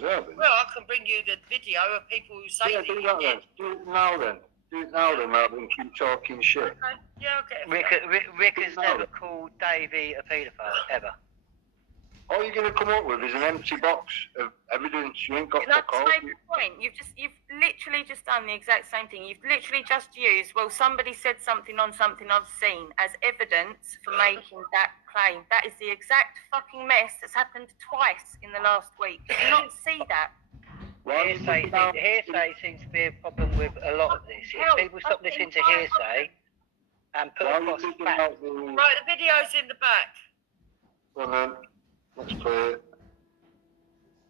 preserving. Well, I can bring you the video of people who say yeah, do that then. Do it now then. Do it now then, rather than keep talking shit. Okay. Yeah, I'll get it. Rick has never called Davey a paedophile, ever. All you're going to come up with is an empty box of evidence. You ain't got to That's call. my point. You've literally just done the exact same thing. You've literally just used, well, somebody said something on something I've seen as evidence for making that claim. That is the exact fucking mess that's happened twice in the last week. Do you not see that? Hearsay seems to be a problem with a lot of this. If people stop listening to hearsay and put across facts. Right, the video's in the back. Well then, let's play it.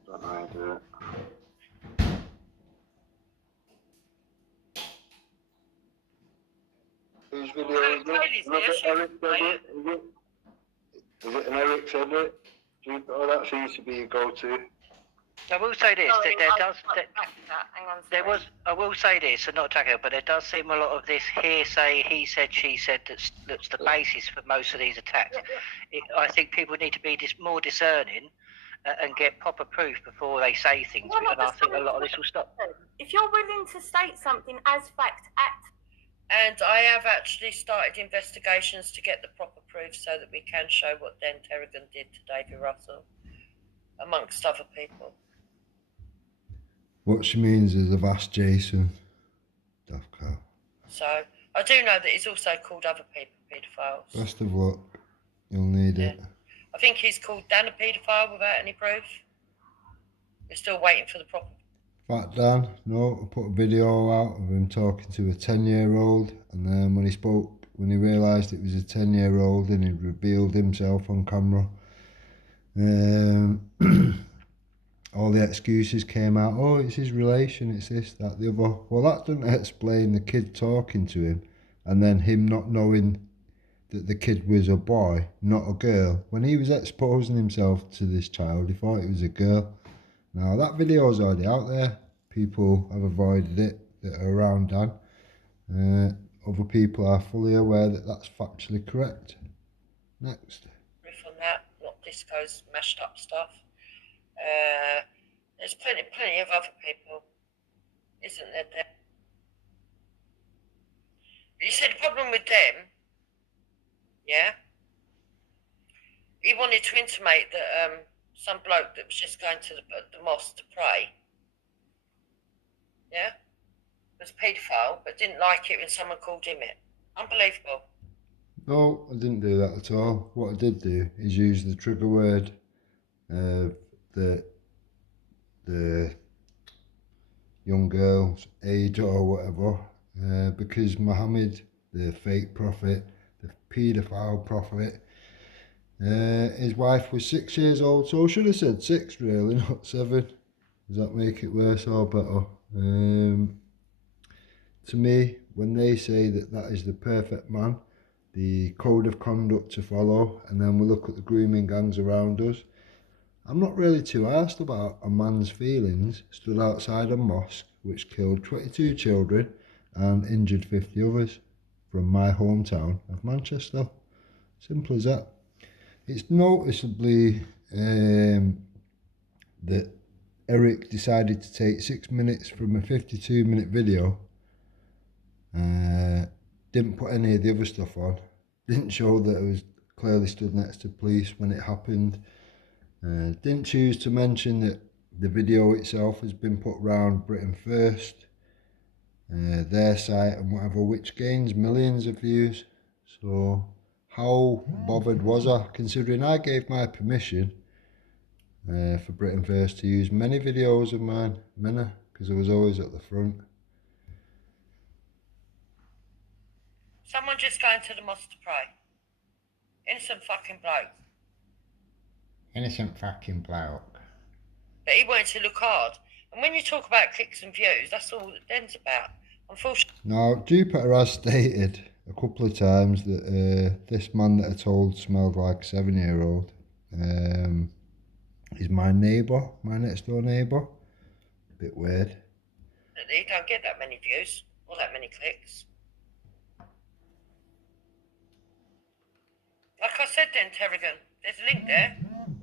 Don't know how to do it. Whose video is it? Eric edit? Is it an Eric's edit? Oh, that seems to be a go-to. I will say this, Sorry, there was, I will say this, and not attacking her, but there does seem a lot of this hearsay, he said, she said, that's the basis for most of these attacks. I think people need to be more discerning and get proper proof before they say things, and I think a lot of this will stop. If you're willing to state something as fact, act. And I have actually started investigations to get the proper proof so that we can show what Dan Terrigan did to Davy Russell, amongst other people. What she means is I've asked Jason. Daft cow. So, I do know that he's also called other people paedophiles. Best of luck. You'll need it. I think he's called Dan a paedophile without any proof. We're still waiting for the proper... Fat Dan, no, I put a video out of him talking to a 10-year-old, and then when he realised it was a 10-year-old and he revealed himself on camera, all the excuses came out. Oh, it's his relation, it's this, that, the other. Well, that doesn't explain the kid talking to him and then him not knowing that the kid was a boy, not a girl. When he was exposing himself to this child, he thought it was a girl. Now, that video is already out there. People have avoided it that are around Dan. Other people are fully aware that that's factually correct. Next. Proof on that, not Disco's mashed up stuff. There's plenty of other people, isn't there? You said the problem with them, yeah? He wanted to intimate that some bloke that was just going to the mosque to pray, yeah, was a paedophile, but didn't like it when someone called him it. Unbelievable. No, I didn't do that at all. What I did do is use the trigger word of the young girl's age or whatever, because Muhammad, the fake prophet, the paedophile prophet, his wife was 6 years old, so I should have said 6 really, not 7. Does that make it worse or better? To me, when they say that that is the perfect man, the code of conduct to follow, and then we look at the grooming gangs around us, I'm not really too arsed about a man's feelings stood outside a mosque which killed 22 children and injured 50 others from my hometown of Manchester. Simple as that. It's noticeably that Eric decided to take 6 minutes from a 52-minute video. Didn't put any of the other stuff on. Didn't show that I was clearly stood next to police when it happened. Didn't choose to mention that the video itself has been put round Britain First, their site and whatever, which gains millions of views. So how bothered was I, considering I gave my permission for Britain First to use many videos of mine, because I was always at the front. Someone just going to the mosque to pray. Innocent fucking bloke. Innocent fucking bloke. But he wanted to look hard. And when you talk about clicks and views, that's all that Den's about. Unfortunately. Now, Jupiter has stated a couple of times that this man that I told smelled like a 7-year-old is my neighbour, my next door neighbour. Bit weird. You don't get that many views or that many clicks. Like I said then, Terrigan, there's a link there.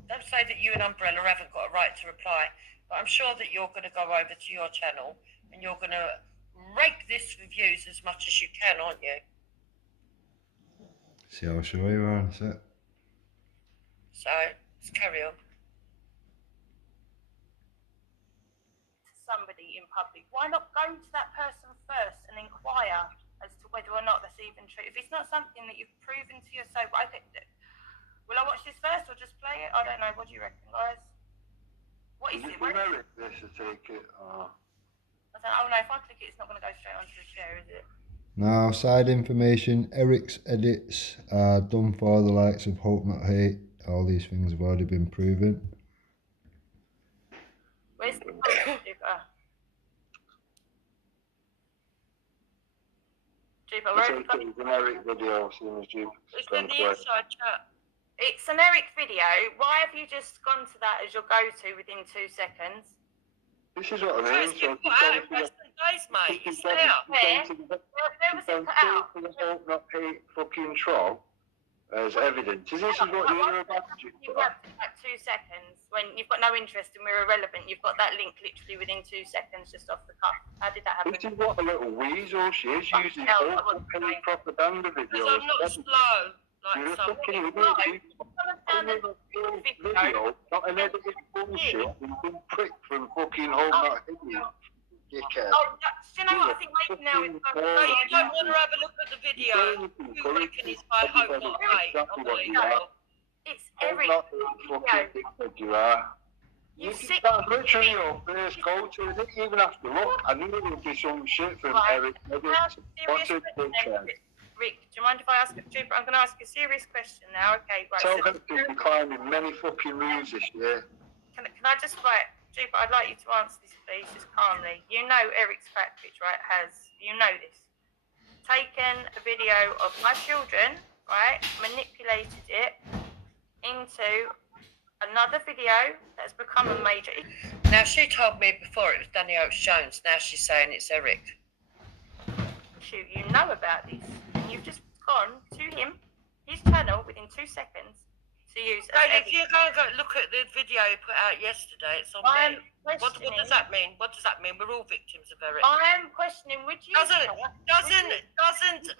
Don't say that you and Umbrella haven't got a right to reply But I'm sure that you're going to go over to your channel and you're going to rake this with views as much as you can, aren't you? See, I'll show you, Aaron. That's it. So let's carry on. Somebody in public, why not go to that person first and inquire as to whether or not that's even true? If it's not something that you've proven to yourself, okay, will I watch this first or just play it? I don't know. What do you reckon, guys? What is Is it? it generic, this, to take it? I don't know. Oh no, if I click it, it's not going to go straight onto the share, is it? Now, side information, Eric's edits are done for the likes of Hope Not Hate. All these things have already been proven. Where's the Jeeper, It's where have you got a generic video, seeing as you It's in the inside chat. It's an Eric video. Why have you just gone to that as your go-to within 2 seconds? This is what I mean. Because you've got out in Western days, mate. It's there. Where was it put out? For the Hope Not Hate fucking troll as evidence. Is this what you're about to You have like 2 seconds when you've got no interest and we're irrelevant. You've got that link literally within 2 seconds just off the cuff. How did that happen? This is what a little weasel she is, using Hope Not Hate propaganda Because videos. I'm not slow You're like a some fucking people. idiot. Video, not an edited bullshit. You've been pricked from fucking Hope Not Hate. Dickhead. Oh, do you know what I think maybe now is So you don't want to have a look at the video. You reckon it's by Hope Not Hate. Unbelievable. it's Hope Eric Not Hate fucking dickhead you are. You sick That's literally your first go-to. I didn't even have to look. I knew it would be some shit from Right. Eric. How What's serious it, question, Rick, do you mind if I ask I'm going to ask a serious question now. Okay, right. Tell So, him to decline in many fucking moves this year. can I just write, Jupiter, I'd like you to answer this, please, just calmly. You know Eric's fact pitch, right, you know this. Taken a video of my children, right, manipulated it into another video that's become a major Now, she told me before it was Danny Oakes Jones. Now she's saying it's Eric. issue. You know about this. And you've just gone to his channel within 2 seconds to use So if you go and look at the video he put out yesterday, it's on me. What does that mean? What does that mean? We're all victims of Eric. I'm questioning, would you Doesn't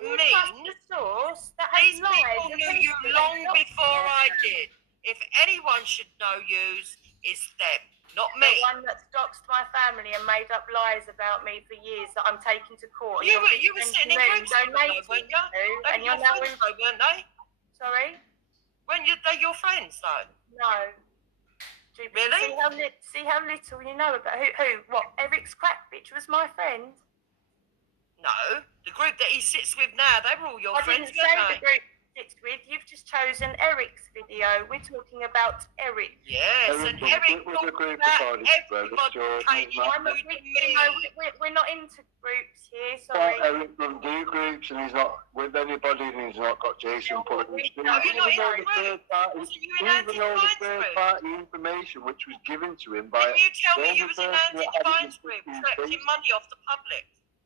you mean trust the source that has these lied people knew you against long and not before I you? did. If anyone should know yous, it's them, not The me. one that's doxed my family and made up lies about me for years that I'm taking to court. You and were sitting in groups with them, donating weren't you? to, They and were you're your now friends, though, weren't they? sorry? They're your friends, though. No. Stupid. Really? See how little you know about who? What? Eric's crack bitch was my friend. No, the group that he sits with now, they were all your I friends, didn't say weren't the they? group he sits with. You've just chosen Eric's video. We're talking about Eric. Yes, and Eric was a talked group about of brothers, everybody, George, Katie, Matt. including No, me. we're not into groups here. Well, Sorry. Eric doesn't do groups and he's not with anybody and he's not got Jason putting his No, you're not in Even a group. Wasn't you in though the Anti-Defiance third group? party information which was given to him by Didn't you tell me the you was in only person that had Anti-Defiance it group, in collecting Facebook. money off the public?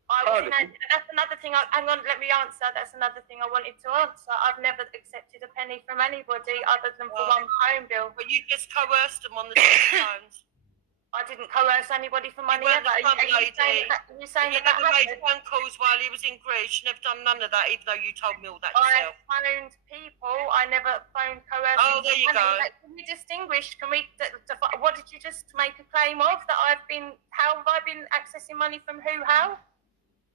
That's another thing. Hang on, let me answer. That's another thing I wanted to answer. I've never accepted a penny from anybody other than for Well, one phone bill. But you just coerced them on the telephones. I didn't coerce anybody for money weren't ever. the front lady. Are you saying You that never made happened? phone calls while he was in Greece. You never done none of that, even though you told me all that I yourself. phoned people. I never phoned coercing. Oh, there you money. go. Like, can we distinguish? Can we? What did you just make a claim of? That I've been? How have I been accessing money from who? How?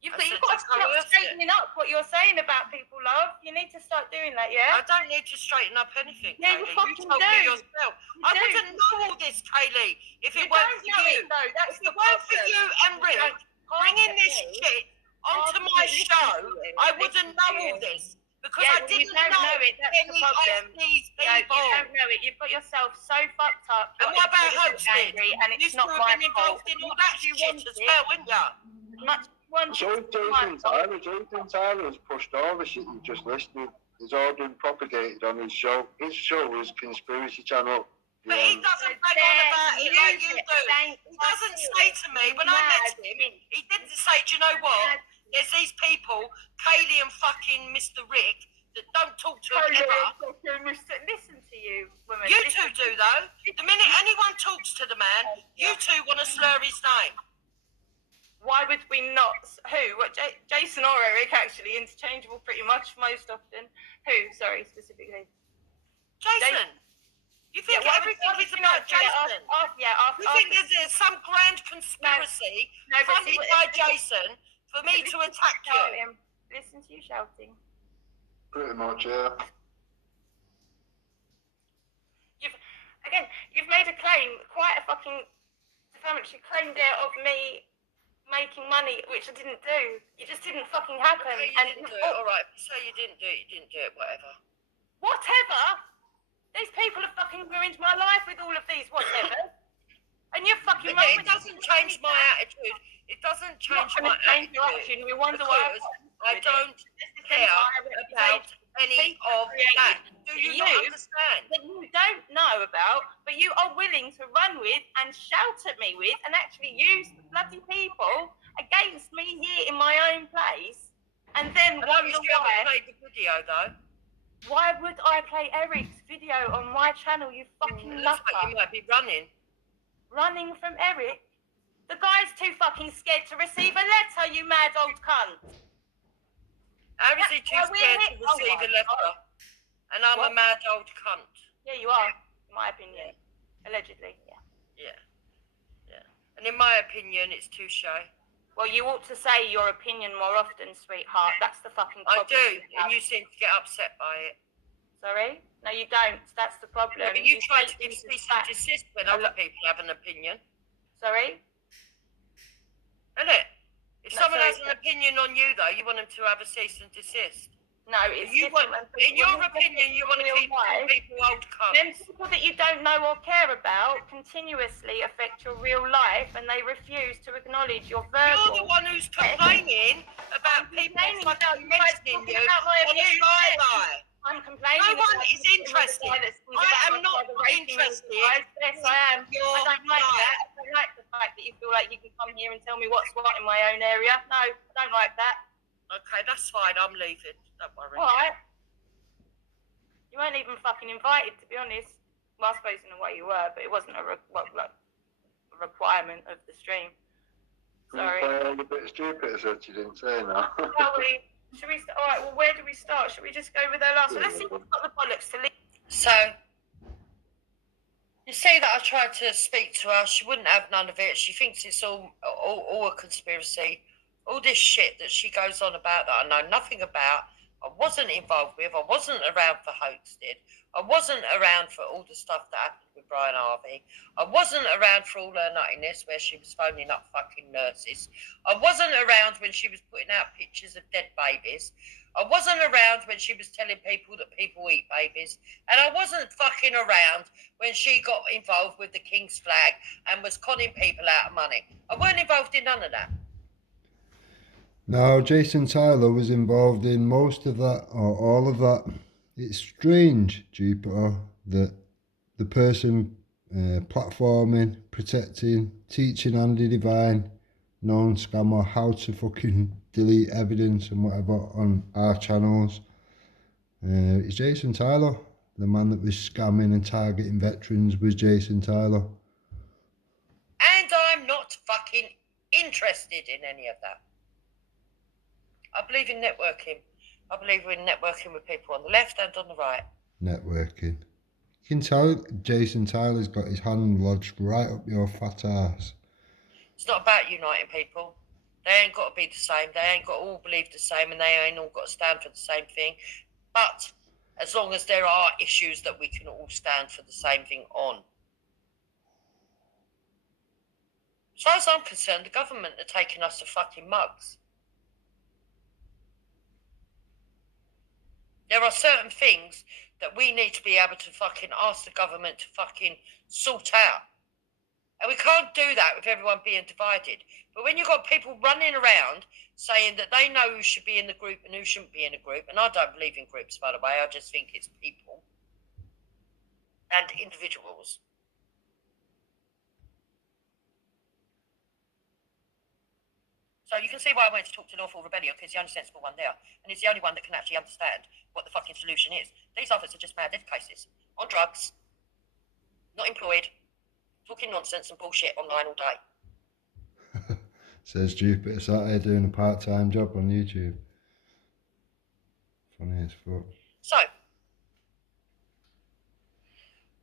You've I got said to just start coerce it. straightening up what you're saying about people, love. You need to start doing that, yeah? I don't need to straighten up anything, Yeah, you Kaylee. fucking told do. me yourself. You I do. wouldn't know all this, Kaylee, if it You weren't don't for know you. it, though. That's If the it weren't for problem. you and Rick bringing this shit onto my show, I wouldn't know all this. Because I Yeah, well, you didn't don't know it. That's the any problem. of these No, you people. don't know it. You've got yourself so fucked up. And You're what about incredibly Hopstead? angry, and You it's not still my have been fault. involved in all that You shit want as it. well, wouldn't you? As much as you want So it, it's not my Jason fault. Tyler has pushed all the shit you just listed. It's all been propagated on his show. His show is Conspiracy Channel. But he doesn't bang on about it like you do. He doesn't say to me, when I met him, he didn't say, do you know what? There's these people, Kaylee and fucking Mr. Rick, that don't talk to Hold him on ever. a second, listen to you, woman. You Listen. two do, though. The minute anyone talks to the man, you two want to slur his name. Why would we not? Who? What? Jason or Eric? Actually, interchangeable pretty much most often. Who? Sorry, specifically. Jason. You think everything is about Jason? You think there's some grand conspiracy funded by Jason for me to attack you? Listen to you shouting. Pretty much, yeah. You've made a claim, quite a fucking defamatory claim there of me making money, which I didn't do. It just didn't fucking happen. Okay, you didn't do it. All right. So you didn't do it. You didn't do it. Whatever. Whatever. These people have fucking ruined my life with all of these whatever. And you're fucking. But it doesn't change my attitude. It doesn't change my attitude. We wonder why. I don't care about any of that. Do you not understand? That you don't know about, but you are willing to run with and shout at me with and actually use the bloody people against me here in my own place. And then wonder why. Played the video though. Why would I play Eric's video on my channel, you fucking Looks nutter? like you might be running. Running from Eric? The guy's too fucking scared to receive a letter, you mad old cunt. How is he too scared to receive a letter? And I'm a mad old cunt. Yeah, you are, in my opinion. Allegedly, yeah. Yeah. And in my opinion, it's touche. Well, you ought to say your opinion more often, sweetheart. That's the fucking problem. I do, and you seem to get upset by it. Sorry? No, you don't. That's the problem. Yeah, but you try to give cease and desist when other people have an opinion. Sorry? Isn't it? If someone has an opinion on you, though, you want them to have a cease and desist. No, it's you want, in your opinion, you want to keep people old cunts. Them people that you don't know or care about continuously affect your real life, and they refuse to acknowledge your verbal. You're the one who's complaining about people fucking mentioning you on a skyline. I'm complaining. No one is interested. I am not interested. Yes, I am. I don't like that. I don't like the fact that you feel like you can come here and tell me what's what in my own area. No, I don't like that. Okay, that's fine. I'm leaving. Don't worry. All right. You weren't even fucking invited, to be honest. Well, I suppose in a way you were, but it wasn't a requirement of the stream. Sorry. A bit stupid, said she didn't say no. Should we start? All right, well, where do we start? Should we just go with her last one? Let's see who's got the bollocks to leave. So, you see that I tried to speak to her. She wouldn't have none of it. She thinks it's all a conspiracy. All this shit that she goes on about that I know nothing about, I wasn't involved with, I wasn't around for Hoaxed. I wasn't around for all the stuff that happened with Brian Harvey. I wasn't around for all her nuttiness where she was phoning up fucking nurses. I wasn't around when she was putting out pictures of dead babies. I wasn't around when she was telling people that people eat babies. And I wasn't fucking around when she got involved with the King's flag and was conning people out of money. I weren't involved in none of that. Now, Jason Tyler was involved in most of that, or all of that. It's strange, Jupiter, that the person platforming, protecting, teaching Andy Devine, known scammer, how to fucking delete evidence and whatever on our channels. It's Jason Tyler. The man that was scamming and targeting veterans was Jason Tyler. And I'm not fucking interested in any of that. I believe in networking. I believe in networking with people on the left and on the right. Networking. You can tell Jason Tyler's got his hand lodged right up your fat ass. It's not about uniting people. They ain't got to be the same. They ain't got to all believe the same, and they ain't all got to stand for the same thing. But as long as there are issues that we can all stand for the same thing on. As far as I'm concerned, the government are taking us to fucking mugs. There are certain things that we need to be able to fucking ask the government to fucking sort out. And we can't do that with everyone being divided. But when you've got people running around saying that they know who should be in the group and who shouldn't be in a group, and I don't believe in groups, by the way, I just think it's people and individuals. So So you can see why I wanted to talk to Lawful Rebellion, because he's the only sensible one there. And he's the only one that can actually understand what the fucking solution is. These others are just mad dead cases. On drugs, not employed, talking nonsense and bullshit online all day. Says Jupiter sat here doing a part-time job on YouTube. Funny as fuck. So,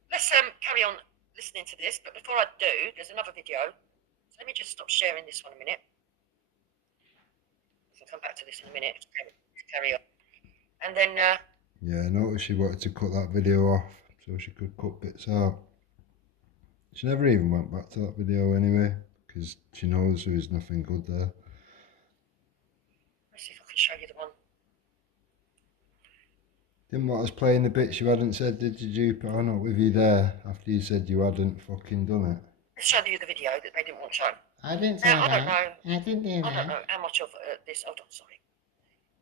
let's carry on listening to this. But before I do, there's another video. So let me just stop sharing this one a minute. We can come back to this in a minute. Carry on. And then... yeah, I noticed she wanted to cut that video off so she could cut bits out. She never even went back to that video anyway, because she knows there was nothing good there. Let's see if I can show you the one. Didn't want us playing the bits you hadn't said, did you, Jupiter? I'm not with you there after you said you hadn't fucking done it. Let's show you the video that they didn't want shown. I didn't say Now, I that. don't know. I didn't do I don't that. know how much of this. Hold on, sorry.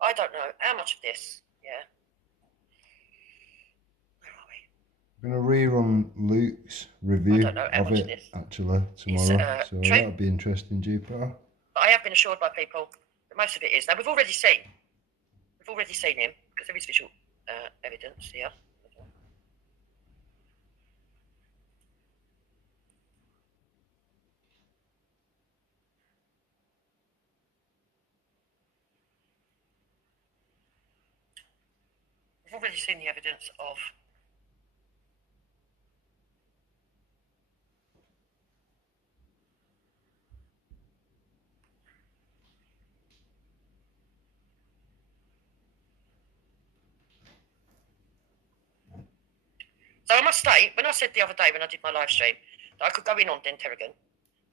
I don't know how much of this. Yeah. Where are we? I'm going to rerun Luke's review don't know how of much it this actually tomorrow, so true. that'll be interesting, Jupiter. But I have been assured by people that most of it is. Now we've already seen him because there is visual evidence here. We've already seen the evidence of So I must say, when I said the other day when I did my live stream that I could go in on Denterrigan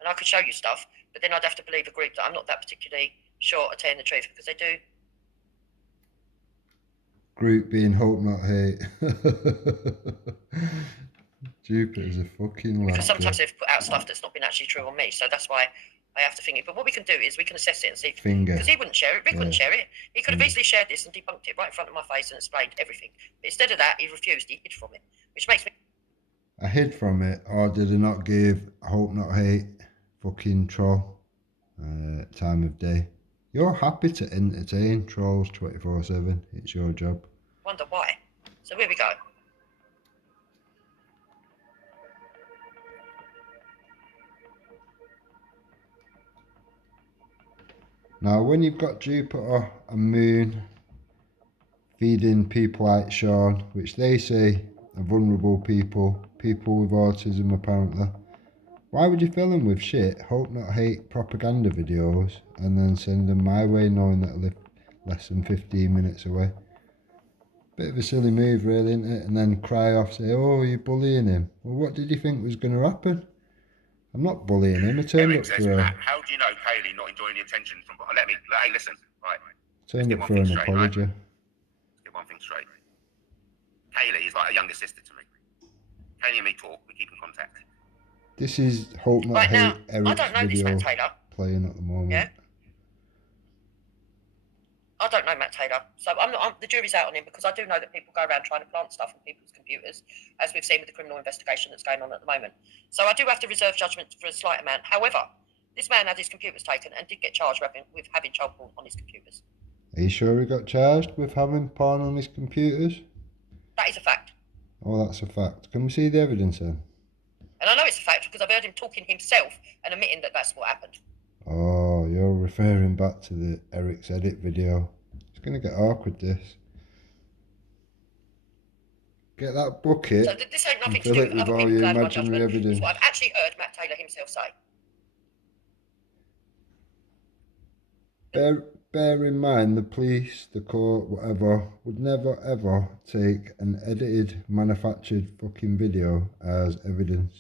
and I could show you stuff, but then I'd have to believe a group that I'm not that particularly sure are telling the truth, because they do. Group being Hope Not Hate. Jupiter's a fucking lad. Because sometimes they've put out stuff that's not been actually true on me, so that's why I have to think it. But what we can do is we can assess it and see. Finger. Because he wouldn't share it, Rick wouldn't Yeah. share it. He could have easily shared this and debunked it right in front of my face and explained everything. But instead of that, he refused. He hid from it, which makes me. I hid from it, or did I not give Hope Not Hate fucking troll time of day? You're happy to entertain trolls 24/7. It's your job. Wonder why. So here we go. Now, when you've got Jupiter and Moon feeding people like Sean, which they say are vulnerable people, people with autism apparently, why would you fill them with shit, Hope Not Hate propaganda videos, and then send them my way knowing that I live less than 15 minutes away? Bit of a silly move really, isn't it? And then cry off, say, oh, you're bullying him. Well, what did you think was going to happen? I'm not bullying him, I turned Eric up says, for a... Matt, how do you know Kaylee not enjoying the attention from... Hey, listen, right. Turned Let's up get for one an thing straight, apology. Let's get one thing straight. Kaylee is like a younger sister to me. Kaylee and me talk, we keep in contact. This is Hope Not Right Hate now, I Eric's don't know this video Matt Taylor. playing at the moment. Yeah. I don't know Matt Taylor, so the jury's out on him, because I do know that people go around trying to plant stuff on people's computers, as we've seen with the criminal investigation that's going on at the moment. So I do have to reserve judgment for a slight amount. However, this man had his computers taken and did get charged with having child porn on his computers. Are you sure he got charged with having porn on his computers? That is a fact. Oh, that's a fact. Can we see the evidence then? And I know it's a fact because I've heard him talking himself and admitting that that's what happened. Oh, you're referring back to the Eric's edit video. It's going to get awkward, this. Get that bucket So this ain't nothing and to fill do it with with other all people your clouding my imaginary judgment. It's evidence. what I've actually heard Matt Taylor himself say. Bear in mind, the police, the court, whatever, would never ever take an edited, manufactured fucking video as evidence.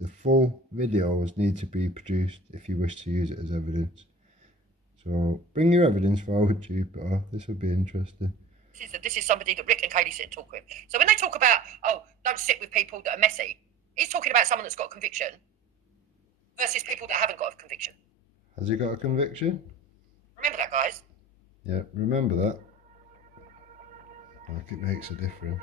The full videos need to be produced if you wish to use it as evidence. So bring your evidence forward, Jupiter. This will be interesting. This is somebody that Rick and Katie sit and talk with. So when they talk about, oh, don't sit with people that are messy, he's talking about someone that's got a conviction versus people that haven't got a conviction. Has he got a conviction? Remember that, guys. Yeah, remember that. Like it makes a difference.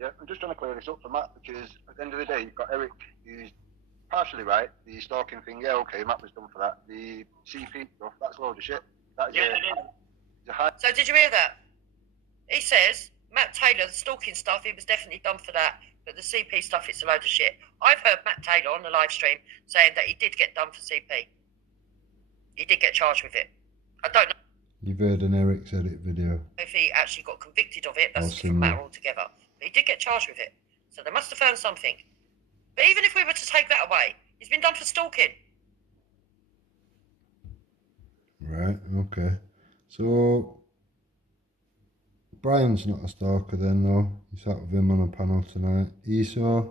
Yeah, I'm just trying to clear this up for Matt because at the end of the day, you've got Eric who's partially right. The stalking thing, yeah, okay, Matt was done for that. The CP stuff, that's a load of shit. That is a high. So did you hear that? He says Matt Taylor, the stalking stuff, he was definitely done for that, but the CP stuff, it's a load of shit. I've heard Matt Taylor on the live stream saying that he did get done for CP. He did get charged with it. I don't know You've heard an Eric's edit video. if he actually got convicted of it. That's a Or different matter similar. altogether. But he did get charged with it. So they must have found something. But even if we were to take that away, he's been done for stalking. Right, okay. So, Brian's not a stalker then, though. You sat with him on a panel tonight. Esau,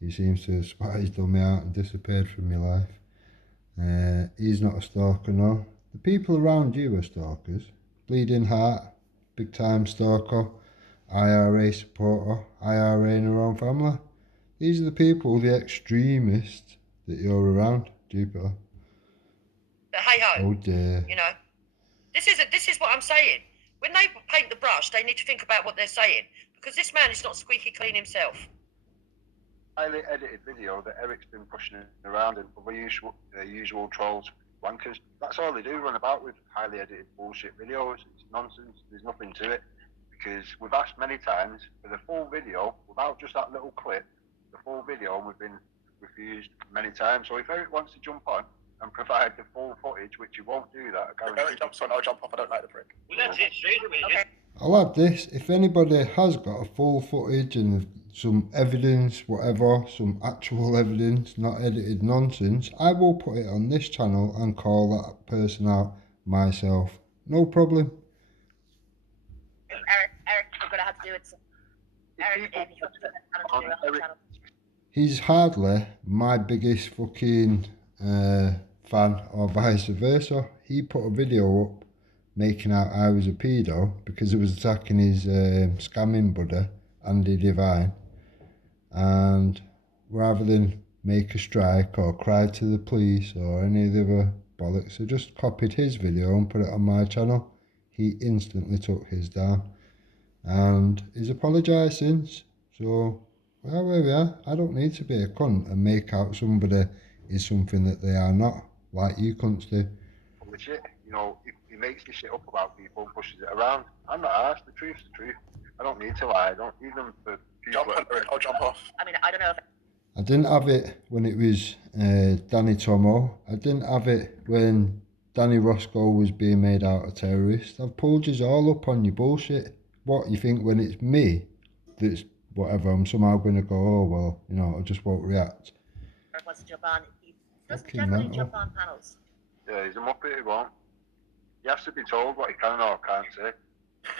he seems to have spat his dummy out and disappeared from your life. He's not a stalker, no. The people around you are stalkers. Bleeding Heart, big time stalker. IRA supporter, IRA in her own family. These are the people, the extremists that you're around, Jupiter. But hey ho, Oh dear. you know, this is what I'm saying. When they paint the brush, they need to think about what they're saying, because this man is not squeaky clean himself. Highly edited video that Eric's been pushing around and other usual trolls, wankers. That's all they do, run about with highly edited bullshit videos. It's nonsense. There's nothing to it. Because we've asked many times for the full video, without just that little clip, the full video, and we've been refused many times. So if Eric wants to jump on and provide the full footage, which he won't do that, I If Eric jumps on, I'll jump off. I don't like the prick. Well, that's it, straight away. Okay. I'll add this, if anybody has got a full footage and some evidence, whatever, some actual evidence, not edited nonsense, I will put it on this channel and call that person out myself. No problem. Eric, you're gonna have to do it. Eric, you have to do it on the channel. He's hardly my biggest fucking fan or vice versa. He put a video up making out I was a pedo because he was attacking his scamming buddy, Andy Devine. And rather than make a strike or cry to the police or any of the other bollocks, I just copied his video and put it on my channel. He instantly took his down. And he's apologised since. So, well, where we are. I don't need to be a cunt and make out somebody is something that they are not, like you cunts do. shit. You know, he makes this shit up about people and pushes it around. I'm not asked. The truth's the truth. I don't need to lie. I don't need them for people. I'll jump off. I mean, I don't know if I didn't have it when it was Danny Tomo. I didn't have it when Danny Roscoe was being made out a terrorist. I've pulled you all up on your bullshit. What, you think when it's me that's whatever, I'm somehow going to go, oh, well, you know, I just won't react. Eric wants to jump on. He doesn't Fucking generally mental. jump on panels. Yeah, he's a muppet, he won't. He has to be told what he can or can't say.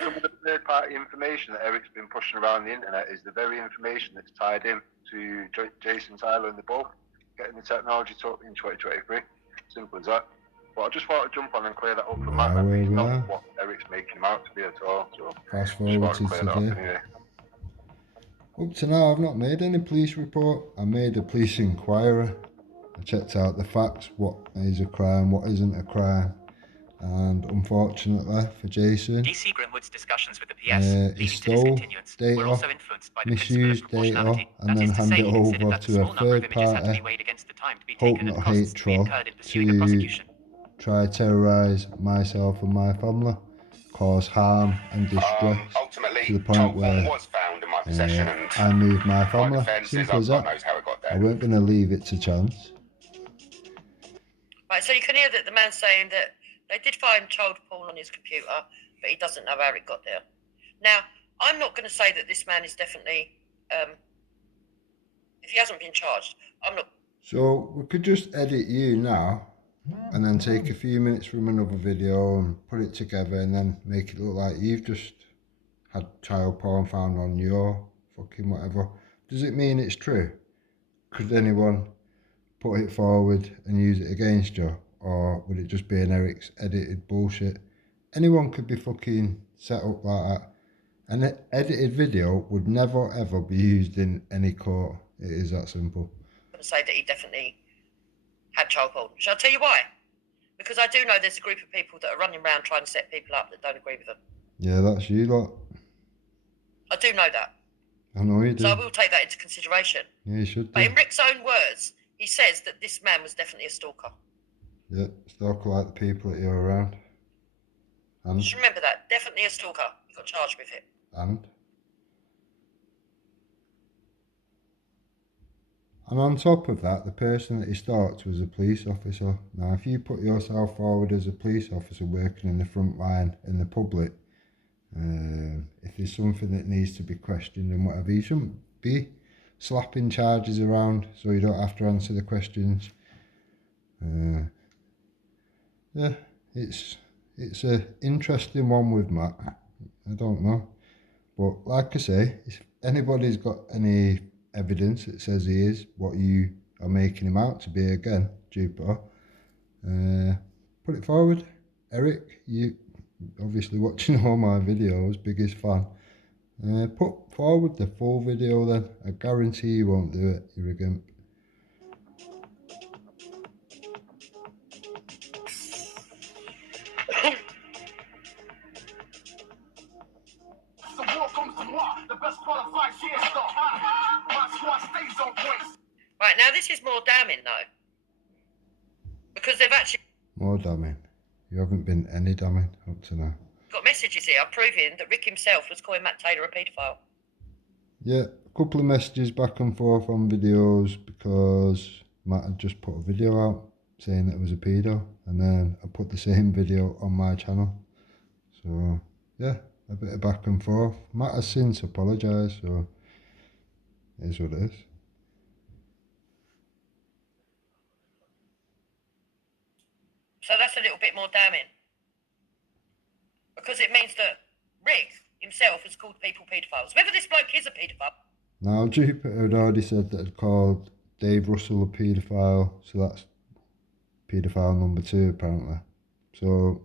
Some of the third-party information that Eric's been pushing around the internet is the very information that's tied in to Jason Tyler and the Bob getting the technology talk in 2023. Simple as that. But I just thought I'd jump on and clear that up for Matt. Well, He's we not are. what Eric's making him out to be at all. So Fast just forward thought to I'd clear that up today. anyway. Up to now, I've not made any police report. I made a police inquiry. I checked out the facts, what is a crime, what isn't a crime. And unfortunately for Jason, DC Grimwood's discussions with the PS he leading to stole discontinuance data, were also influenced by the misused principle of data, proportionality. and That then is to handed say, it he considered over that the to a small number of third images had to be party, weighed against the time to be hope taken and not costs hate to be troll, incurred in pursuing a prosecution. try terrorise myself and my family, cause harm and distress Ultimately, to the point Charlton where was found in my possession, and I moved my family. defence is Simple as God that. knows how it got I there. weren't going to leave it to chance. Right, so you can hear that the man saying that they did find child porn on his computer, but he doesn't know how it got there. Now, I'm not going to say that this man is definitely, if he hasn't been charged, I'm not. So we could just edit you now and then take a few minutes from another video and put it together and then make it look like you've just had child porn found on your fucking whatever. Does it mean it's true? Could anyone put it forward and use it against you? Or would it just be an Eric's edited bullshit? Anyone could be fucking set up like that. An edited video would never ever be used in any court. It is that simple. Going to say that he definitely had child porn. Shall I tell you why? Because I do know there's a group of people that are running around trying to set people up that don't agree with them. Yeah, that's you lot. I do know that. I know you do. So I will take that into consideration. Yeah, you should But do. in Rick's own words, he says that this man was definitely a stalker. Yeah, stalker like the people that you're around. And Just remember that. Definitely a stalker. You got charged with it. And on top of that, the person that he stalked was a police officer. Now, if you put yourself forward as a police officer working in the front line in the public, if there's something that needs to be questioned and whatever, you shouldn't be slapping charges around so you don't have to answer the questions. Yeah, it's a interesting one with Matt. I don't know, but like I say, if anybody's got any evidence that says he is what you are making him out to be, again, Jupiter, put it forward. Eric, you obviously watching all my videos, biggest fan. Put forward the full video then. I guarantee you won't do it, you're a gimp. Right, now this is more damning though. Because they've actually More damning. You haven't been any damning up to now. got messages here proving that Rick himself was calling Matt Taylor a paedophile. Yeah, a couple of messages back and forth on videos because Matt had just put a video out saying that it was a pedo, and then I put the same video on my channel. So yeah, a bit of back and forth. Matt has since apologised, so it is what it is. So that's a little bit more damning. Because it means that Rick himself has called people paedophiles. Whether this bloke is a paedophile. Now, Jupiter had already said that it called Dave Russell a paedophile, so that's paedophile number 2 apparently. So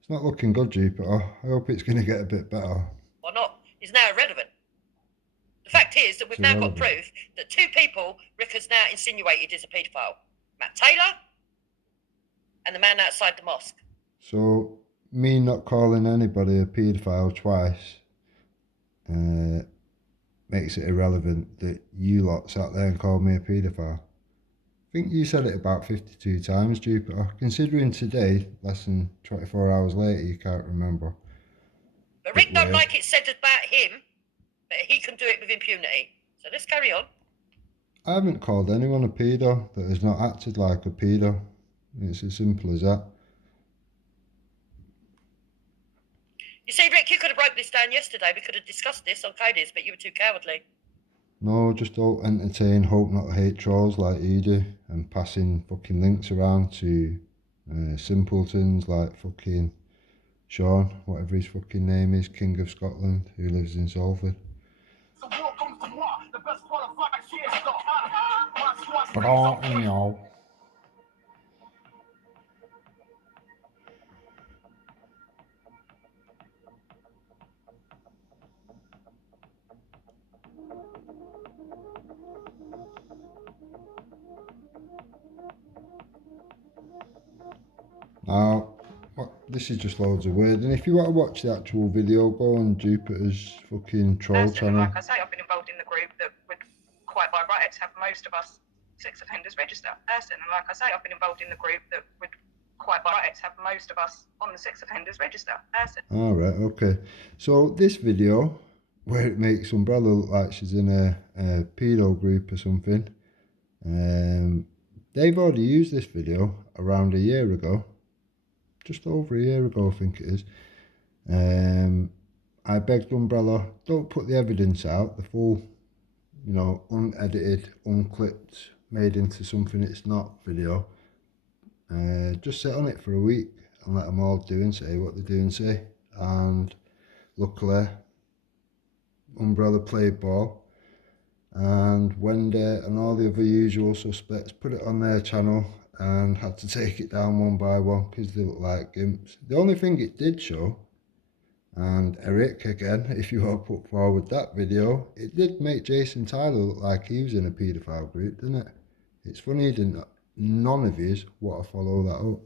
it's not looking good, Jupiter. I hope it's going to get a bit better. Or not, is now irrelevant. The fact is that we've now got proof that 2 people Rick has now insinuated is a paedophile. Matt Taylor and the man outside the mosque. So me not calling anybody a paedophile twice makes it irrelevant that you lot sat there and called me a paedophile. I think you said it about 52 times, Jupiter. Considering today, less than 24 hours later, you can't remember. But Rick don't like it said about him that he can do it with impunity. So let's carry on. I haven't called anyone a pedo that has not acted like a pedo. It's as simple as that. You see, Rick, you could have broke this down yesterday. We could have discussed this on Cody's, but you were too cowardly. No, just don't entertain, hope not hate trolls like you do, and passing fucking links around to simpletons like fucking Sean, whatever his fucking name is, King of Scotland, who lives in Salford. Now, this is just loads of words, and if you want to watch the actual video, go on Jupiter's fucking troll channel. Like I say, I've been involved in the group that would quite by rights have most of us sex offenders register person, and like I say, I've been involved in the group that would quite by rights have most of us on the sex offenders register person. Alright, okay. So this video, where it makes Umbrella look like she's in a pedo group or something, they've already used this video around a year ago. Just over a year ago, I think it is. I begged Umbrella, don't put the evidence out, the full, you know, unedited, unclipped, made into something it's not video. Just sit on it for a week and let them all do and say what they do and say. And luckily, Umbrella played ball. And Wendy and all the other usual suspects put it on their channel and had to take it down one by one because they look like gimps. The only thing it did show, and Eric again, if you want to put forward that video, it did make Jason Tyler look like he was in a paedophile group, didn't it? It's funny, didn't none of yous want to follow that up.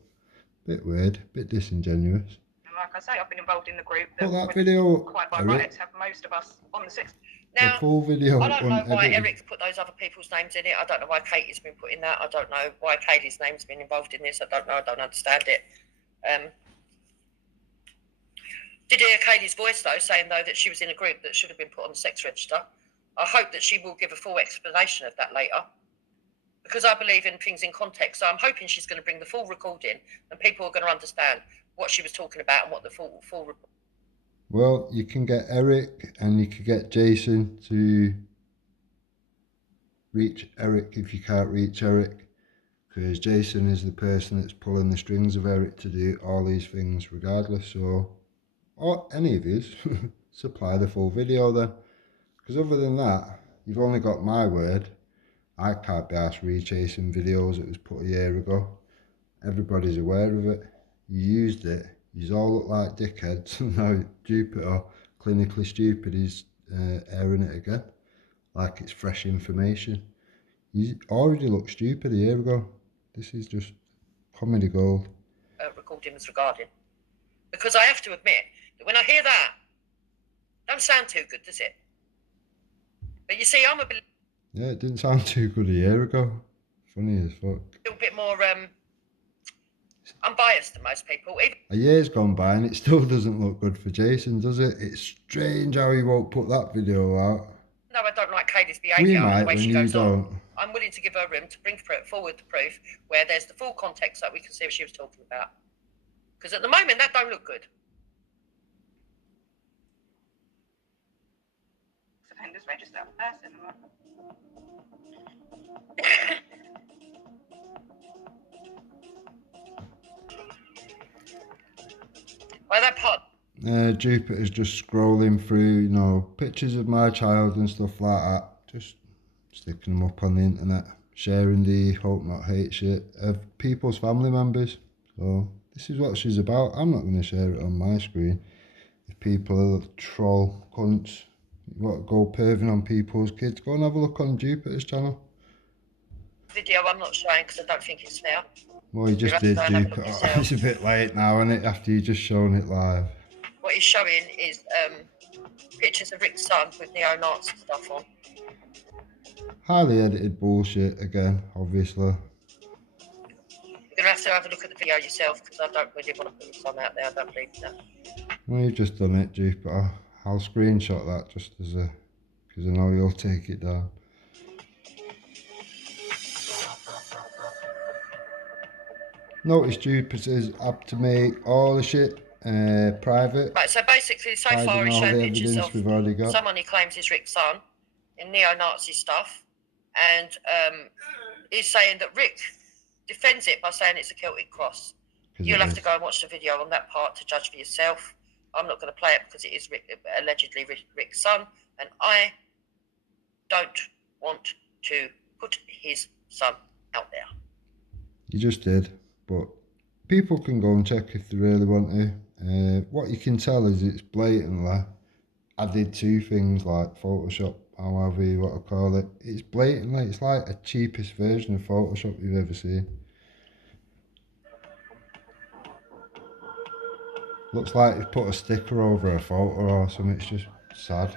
Bit weird, bit disingenuous. And like I say, I've been involved in the group Put that that would video, quite by Eric. rights have most of us on the sex. Now, the full video I don't know why unedited. Eric's put those other people's names in it. I don't know why Katie's been putting that. I don't know why Katie's name's been involved in this. I don't know. I don't understand it. Did hear Katie's voice though, saying though that she was in a group that should have been put on the sex register. I hope that she will give a full explanation of that later, because I believe in things in context. So I'm hoping she's going to bring the full recording, and people are going to understand what she was talking about and what the full report. Well, you can get Eric and you can get Jason to reach Eric if you can't reach Eric, because Jason is the person that's pulling the strings of Eric to do all these things regardless. So, or any of yous, supply the full video then, because other than that, you've only got my word. I can't be asked rechasing videos that was put a year ago. Everybody's aware of it. You used it. You all look like dickheads. Now Jupiter, clinically stupid, is airing it again like it's fresh information. You already looked stupid a year ago. This is just comedy gold. Recording was regarding, because I have to admit that when I hear that, don't sound too good, does it? But you see, I'm a Yeah, it didn't sound too good a year ago. Funny as fuck. little bit more unbiased than most people. A year's gone by and it still doesn't look good for Jason, does it? It's strange how he won't put that video out. No, I don't like Katie's We behaviour and might the way when she you goes don't. on. I'm willing to give her room to bring forward the proof where there's the full context that we can see what she was talking about. Because at the moment, that don't look good. Offenders register person. Well, that part. Jupiter's just scrolling through, you know, pictures of my child and stuff like that. Just sticking them up on the internet, sharing the hope not hate shit of people's family members. So this is what she's about. I'm not going to share it on my screen. If people are troll cunts, you want to go perving on people's kids, go and have a look on Jupiter's channel. Video I'm not showing because I don't think it's fair. Well, you just did, Jupiter. It's a bit late now, isn't it, after you just shown it live. What he's showing is pictures of Rick's son with neo-Nazi stuff on. Highly edited bullshit again, obviously. You're going to have a look at the video yourself, because I don't really want to put this on out there. I don't believe that. Well, you've just done it, Jupiter. I'll screenshot that just as a, because I know you'll take it down. Notice Jupiter's up to make all the shit private. Right, so basically, so Hiding far he's all shown the pictures evidence of we've already got. someone he claims is Rick's son in neo-Nazi stuff, and he's saying that Rick defends it by saying it's a Celtic cross. You'll have to go and watch the video on that part to judge for yourself. I'm not going to play it because it is allegedly Rick's son, and I don't want to put his son out there. You just did, but people can go and check if they really want to. What you can tell is it's blatantly added to things like Photoshop, however you want to call it. It's blatantly, it's like a cheapest version of Photoshop you've ever seen. Looks like you've put a sticker over a photo or something. It's just sad.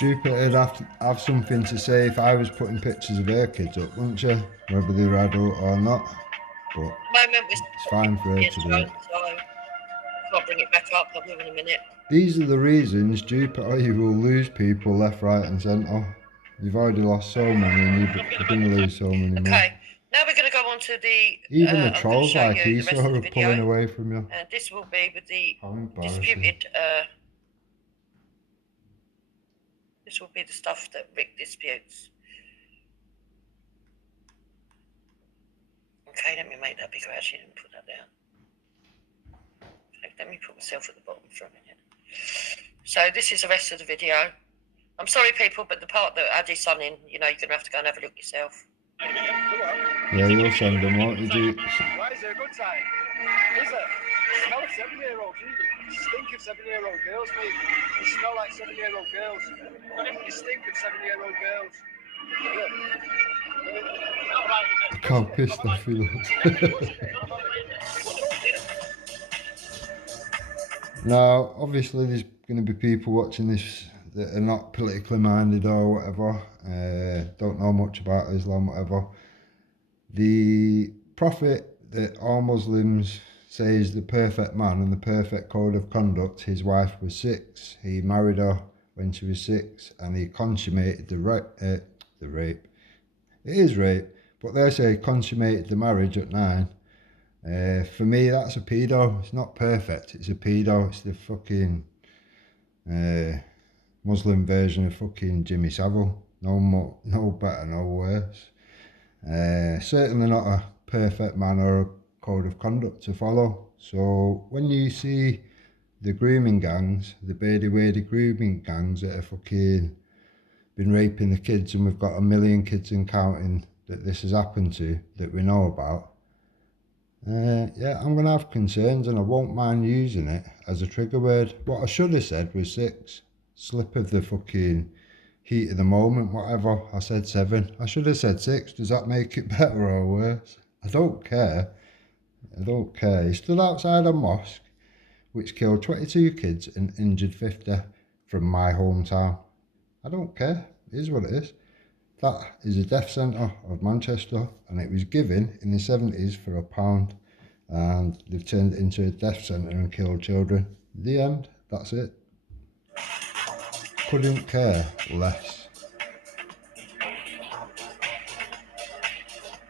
Jupiter'd have something to say if I was putting pictures of her kids up, wouldn't you? Whether they were adult or not. But it's fine for her to do it. So I'll bring it back up. I'll move in a minute. These are the reasons, Jupiter, you will lose people left, right and centre. You've already lost so many and you're going to lose so many more. Okay, now we're going to go on to the... Even the trolls like Esau are pulling away from you. And this will be with the How embarrassing. disputed... this will be the stuff that Rick disputes. Okay, let me make that bigger. Actually, didn't put that down. Okay, let me put myself at the bottom for a minute. So this is the rest of the video. I'm sorry, people, but the part that Addy's son in, you're going to have to go and have a look yourself. Yeah, you'll send them, won't you, Duke? Why is it a good time? Is it? It smells 7-year-old. You stink of 7-year-old girls, mate. You smell like 7-year-old girls. You stink of 7-year-old girls. Look how pissed off he looks. Now, obviously, there's going to be people watching this that are not politically minded or whatever, don't know much about Islam, whatever. The Prophet that all Muslims say is the perfect man and the perfect code of conduct, his wife was 6. He married her when she was 6, and he consummated the rape. It is rape, but they say he consummated the marriage at 9. For me, that's a pedo. It's not perfect. It's a pedo. It's the fucking Muslim version of fucking Jimmy Savile. No better, no worse. Certainly not a perfect man or a code of conduct to follow. So when you see the grooming gangs, the beardy weirdy grooming gangs that are fucking been raping the kids, and we've got 1 million kids and counting that this has happened to, that we know about, yeah, I'm going to have concerns, and I won't mind using it as a trigger word. What I should have said was 6. Slip of the fucking heat of the moment, whatever. I said 7. I should have said 6. Does that make it better or worse? I don't care. I don't care. He stood outside a mosque which killed 22 kids and injured 50 from my hometown. I don't care. It is what it is. That is a death centre of Manchester, and it was given in the 70s for £1, and they've turned it into a death centre and killed children. The end. That's it. Couldn't care less.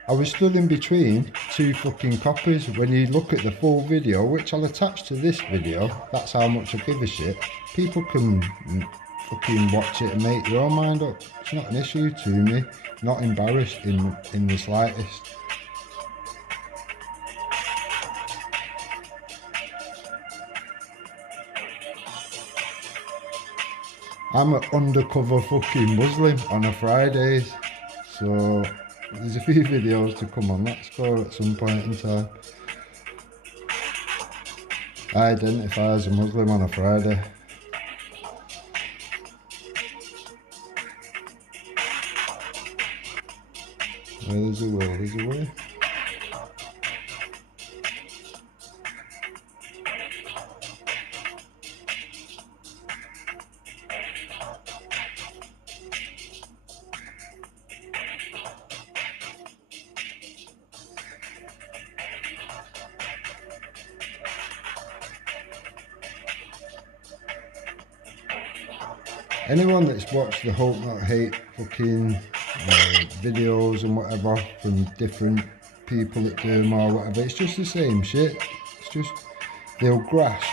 I was stood in between 2 fucking coppers. When you look at the full video, which I'll attach to this video, that's how much I give a shit. People can fucking watch it and make your own mind up. It's not an issue to me. Not embarrassed in the slightest. I'm an undercover fucking Muslim on a Fridays, so there's a few videos to come on that score at some point in time. I identify as a Muslim on a Friday. Where there's a will, there's a way. Anyone that's watched the Hope Not Hate fucking videos and whatever from different people that do them or whatever, it's just the same shit. It's just, they'll grasp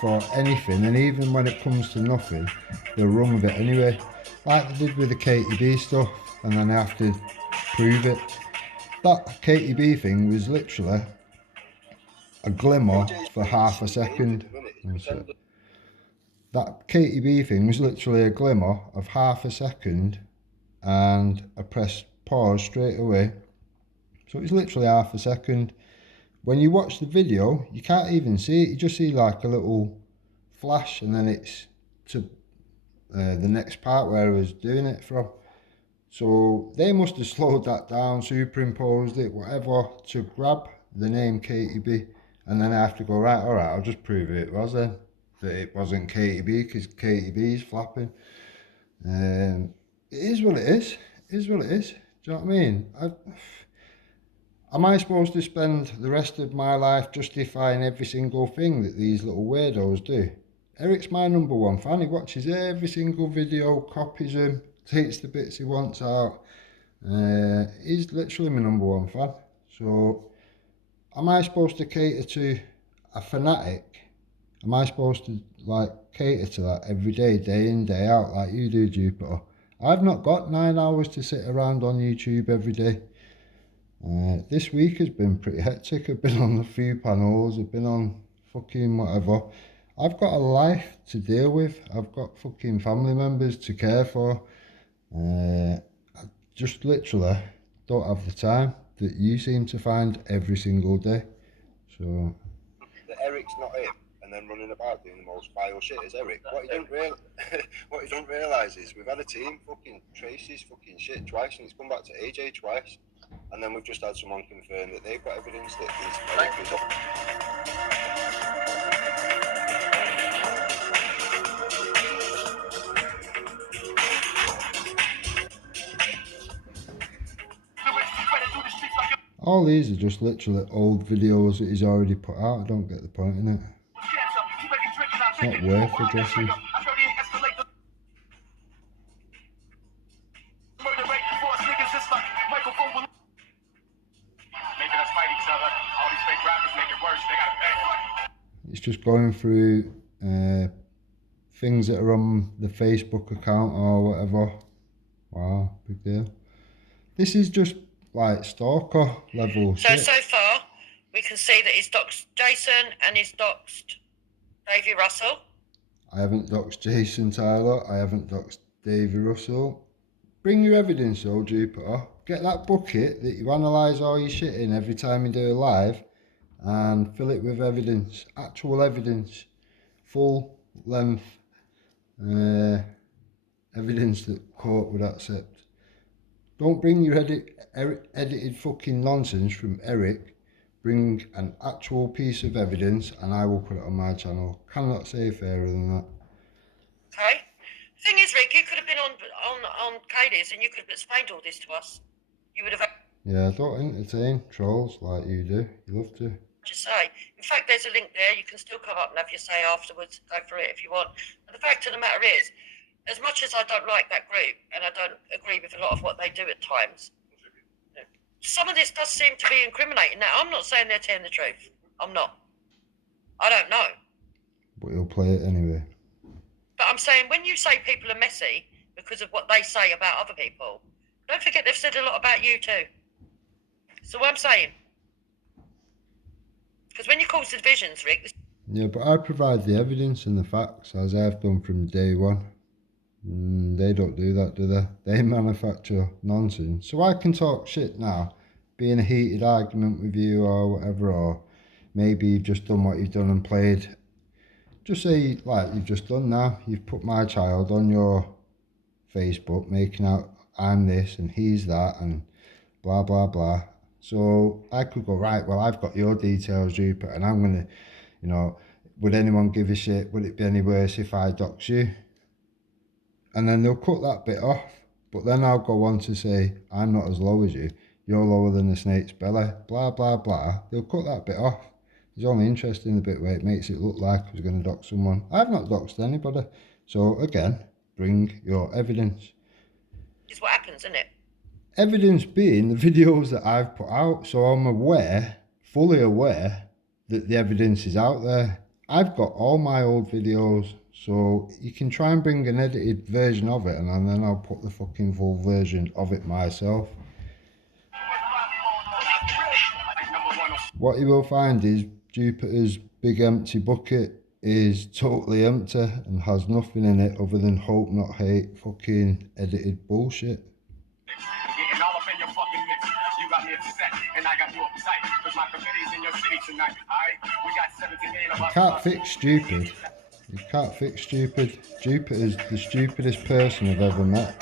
for anything, and even when it comes to nothing, they'll run with it anyway. Like they did with the KTB stuff, and then they have to prove it. That KTB thing was literally a glimmer for half a second. That KTB thing was literally a glimmer of half a second, and I pressed pause straight away. So it was literally half a second. When you watch the video, you can't even see it. You just see like a little flash, and then it's to the next part where I was doing it from. So they must have slowed that down, superimposed it, whatever, to grab the name KTB. And then I have to go, right, all right, I'll just prove it was then. That it wasn't KTB, because KTB is flapping. It is what it is. It is what it is. Do you know what I mean? Am I supposed to spend the rest of my life justifying every single thing that these little weirdos do? Eric's my #1 fan. He watches every single video, copies them, takes the bits he wants out. He's literally my #1 fan. So, am I supposed to cater to a fanatic? Am I supposed to like cater to that every day, day in, day out, like you do, Jupiter? I've not got 9 hours to sit around on YouTube every day. This week has been pretty hectic. I've been on a few panels, I've been on fucking whatever. I've got a life to deal with. I've got fucking family members to care for. I just literally don't have the time that you seem to find every single day. So That Eric's not him, and then running about doing the most vile shit as Eric. What he don't realise is we've had a team fucking trace his fucking shit twice, and he's come back to AJ twice, and then we've just had someone confirm that they've got evidence that Eric was up. all these are just literally old videos that he's already put out. I don't get the point in it. It's not worth addressing. It's just going through things that are on the Facebook account or whatever. Wow, big deal. This is just like stalker level So shit. so far, we can see that he's doxed Jason and he's doxed Davy Russell. I haven't doxed Jason Tyler. I haven't doxed Davy Russell. Bring your evidence though, Jupiter. Get that bucket that you analyse all your shit in every time you do a live and fill it with evidence. Actual evidence. Full length evidence that court would accept. Don't bring your edited fucking nonsense from Eric. Bring an actual piece of evidence and I will put it on my channel. Cannot say fairer than that. Okay. The thing is, Rick, you could have been on Katie's and you could have explained all this to us. You would have Yeah, don't entertain trolls like you do. You love to. to say. In fact, there's a link there. You can still come up and have your say afterwards. Go for it if you want. But the fact of the matter is, as much as I don't like that group and I don't agree with a lot of what they do at times, some of this does seem to be incriminating. Now, I'm not saying they're telling the truth. I'm not. I don't know. But you'll play it anyway. But I'm saying when you say people are messy because of what they say about other people, don't forget they've said a lot about you too. So what I'm saying, because when you cause divisions, Rick, Yeah, but I provide the evidence and the facts as I've done from day one. They don't do that, do they? They manufacture nonsense. So I can talk shit now, be in a heated argument with you or whatever, or maybe you've just done what you've done and played. Just say, like you've just done now, you've put my child on your Facebook making out I'm this and he's that and blah, blah, blah. So I could go, right, well, I've got your details, Jupiter, and I'm going to, you know, would anyone give a shit? Would it be any worse if I dox you? And then they'll cut that bit off. But then I'll go on to say, I'm not as low as you. You're lower than the snake's belly. Blah, blah, blah. They'll cut that bit off. It's only interested in the bit where it makes it look like I was going to dox someone. I've not doxed anybody. So again, bring your evidence. is what happens, isn't it? Evidence being the videos that I've put out. So I'm aware, fully aware, that the evidence is out there. I've got all my old videos. So you can try and bring an edited version of it and then I'll put the fucking full version of it myself. What you will find is Jupiter's big empty bucket is totally empty and has nothing in it other than hope not hate fucking edited bullshit. You can't fix stupid. You can't fix stupid. Jupiter's the stupidest person I've ever met.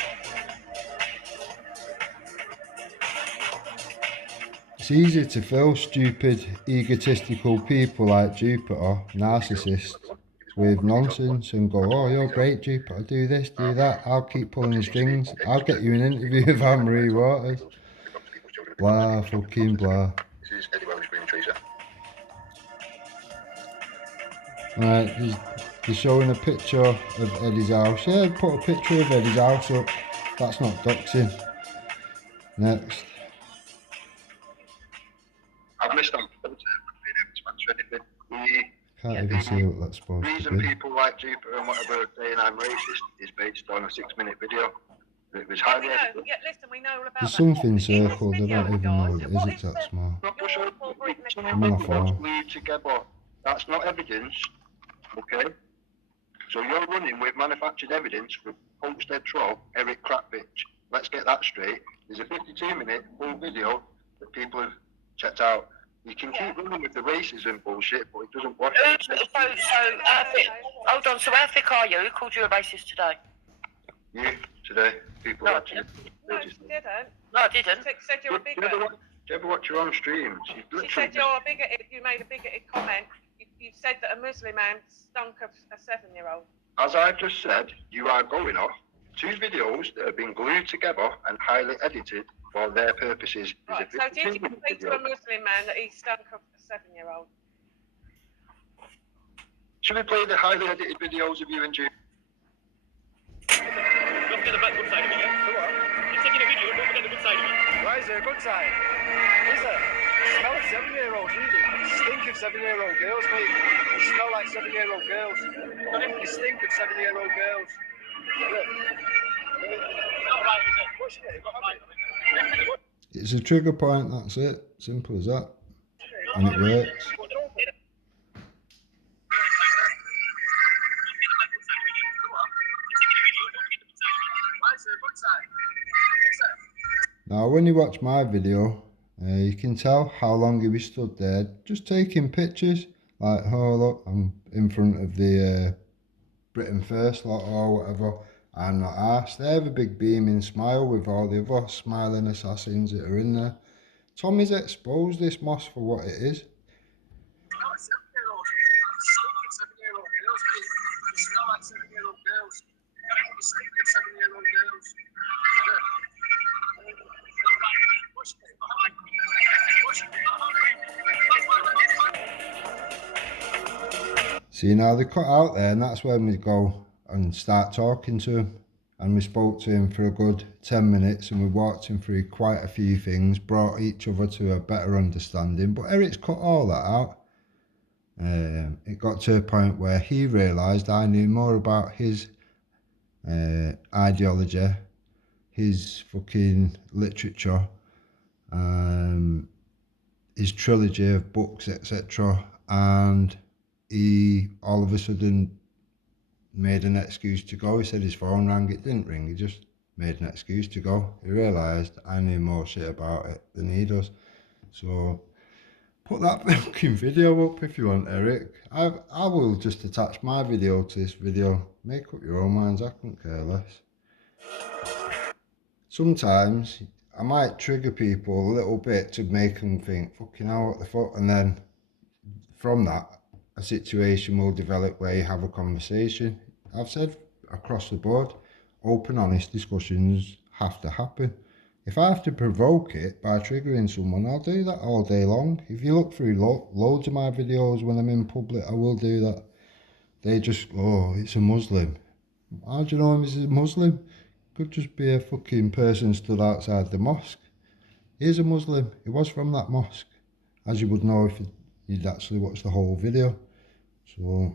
It's easy to fill stupid, egotistical people like Jupiter, narcissists, with nonsense and go, oh, you're great, Jupiter, do this, do that, I'll keep pulling your strings, I'll get you an interview with Anne-Marie Waters. Blah, fucking blah. This is Eddie Welsh Green Treaser. Right, they're showing a picture of Eddie's house. Yeah, put a picture of Eddie's house up. That's not doxing. Next. I've missed on being able to answer anything. Can't even see what that's supposed The to reason be. people like Jupiter and whatever are saying I'm racist is based on a 6-minute video. It was highly edited. Yeah, listen, we know all about There's that. something In this circled, I video, don't even know what guys, it is, it's that small. Not for sure. I'm on a phone. Glued together. That's not evidence. Okay? So you're running with manufactured evidence for Homestead Troll, Eric Crapvich. Let's get that straight. There's a 52-minute full video that people have checked out. You can keep running with the racism bullshit, but it doesn't wash it. Hold on, so how thick are you? Who called you a racist today? You, today, people No, watching. No, she didn't. No, I didn't. She said you're a Do you bigot. ever watch your own streams? She said you're a bigoted. You made a bigoted comment. You said that a Muslim man stunk of a 7-year-old. As I've just said, you are going off 2 videos that have been glued together and highly edited for their purposes. Right. So did you say to a Muslim man that he stunk of a 7-year-old? Should we play the highly edited videos of you and Jude? Don't forget the good side of it, yeah? The what? You're taking a video, don't forget the good side of it. Why is there a good side? Is there? Smell of 7-year-olds, you do. Stink of 7-year-old girls, mate. You smell like 7-year-old girls. You stink of 7-year-old girls. What's your name? What happened? It's a trigger point, that's it. Simple as that. And it works. Now when you watch my video, you can tell how long he was stood there just taking pictures. Like, oh look, I'm in front of the Britain First lot or whatever. I'm not arsed. They have a big beaming smile with all the other smiling assassins that are in there. Tommy's exposed this mosque for what it is. See, now they cut out there, and that's when we go and start talking to him. And we spoke to him for a good 10 minutes, and we walked him through quite a few things, brought each other to a better understanding. But Eric's cut all that out. It got to a point where he realised I knew more about his ideology, his fucking literature, his trilogy of books, etc. And he all of a sudden made an excuse to go. He said his phone rang. It didn't ring. He just made an excuse to go. He realised I knew more shit about it than he does. So put that fucking video up if you want, Eric. I will just attach my video to this video. Make up your own minds. I couldn't care less. Sometimes I might trigger people a little bit to make them think, fucking hell, what the fuck? And then from that, a situation will develop where you have a conversation. I've said across the board, open, honest discussions have to happen. If I have to provoke it by triggering someone, I'll do that all day long. If you look through loads of my videos when I'm in public, I will do that. They just, oh, it's a Muslim. How do you know him as a Muslim? Could just be a fucking person stood outside the mosque. He's a Muslim. He was from that mosque, as you would know if you'd actually watched the whole video. So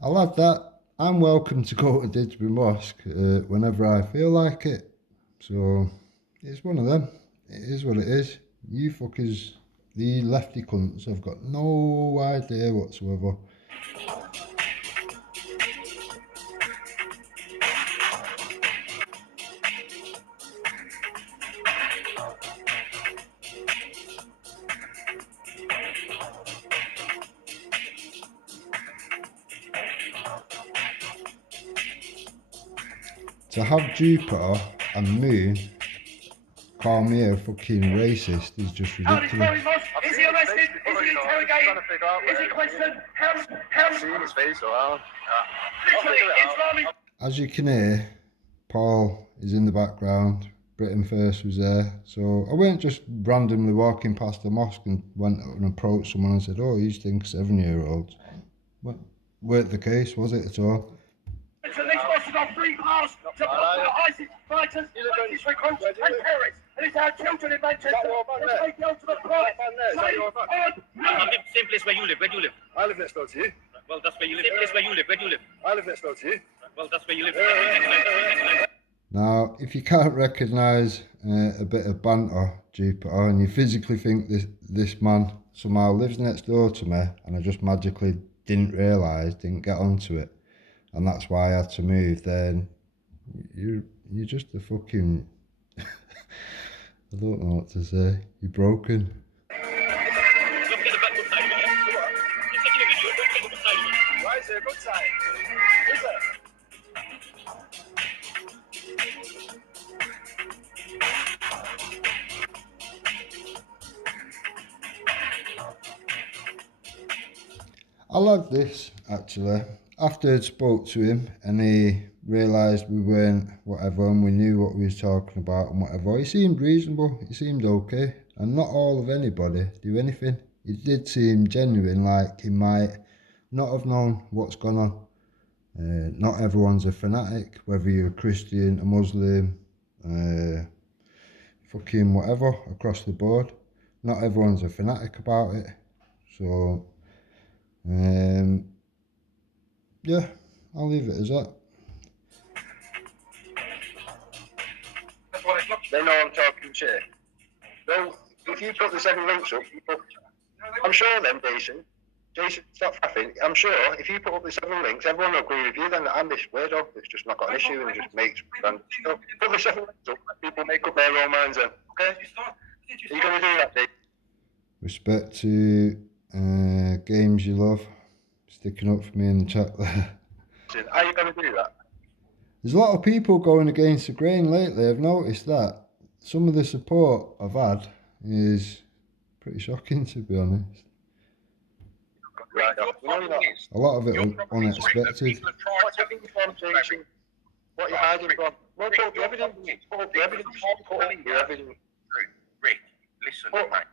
I'll add that I'm welcome to go to Didsbury Mosque whenever I feel like it. So it's one of them. It is what it is. You fuckers, the lefty cunts, have got no idea whatsoever. To have Jupiter and Moon call me a fucking racist is just ridiculous. Is he arrested? Is he interrogated? Is he questioned? How's seen his face around? Literally, Islamic. As you can hear, Paul is in the background. Britain First was there. So I weren't just randomly walking past the mosque and went and approached someone and said, oh, you think 7-year-olds. Weren't the case, was it at all? This mosque is on free pass to ISIS fighters, ISIS recruits and terrorists. And it's our children in Manchester. Let's make the ultimate prize. Same place where you live. Where do you live? I live next door to you. Well, that's where you live. Same place where you live. Where do you live? I live next door to you. Well, that's where you live. Now, if you can't recognise a bit of banter, Jupiter, and you physically think this man somehow lives next door to me, and I just magically didn't realise, didn't get onto it, and that's why I had to move, then you're just a fucking... I don't know what to say. You're broken. Don't forget the back good side of it, yeah? You're taking a video, don't forget the good side of it. Why is there a good side? Is there? I like this, actually. After I'd spoke to him and he realised we weren't whatever and we knew what we was talking about and whatever, he seemed reasonable, he seemed okay. And not all of anybody do anything. He did seem genuine, like he might not have known what's gone on. Not everyone's a fanatic, whether you're a Christian, a Muslim, fucking whatever, across the board. Not everyone's a fanatic about it. So... yeah, I'll leave it as that. They know I'm talking shit. No, if you put the 7 links up, I'm sure then, Jason, stop faffing. I'm sure if you put up the 7 links, everyone will agree with you. Then I'm this weirdo that's just not got an issue and just makes random stuff. Put the 7 links up, people make up their own minds then. Okay? Are you going to do that, Dave? Respect to games you love. Sticking up for me in the chat there. How are you going to do that? There's a lot of people going against the grain lately. I've noticed that. Some of the support I've had is pretty shocking, to be honest. Right. A lot of it unexpected. What are you hiding from? Well, put the evidence. Put the evidence. Put the evidence. Rick, listen, mate.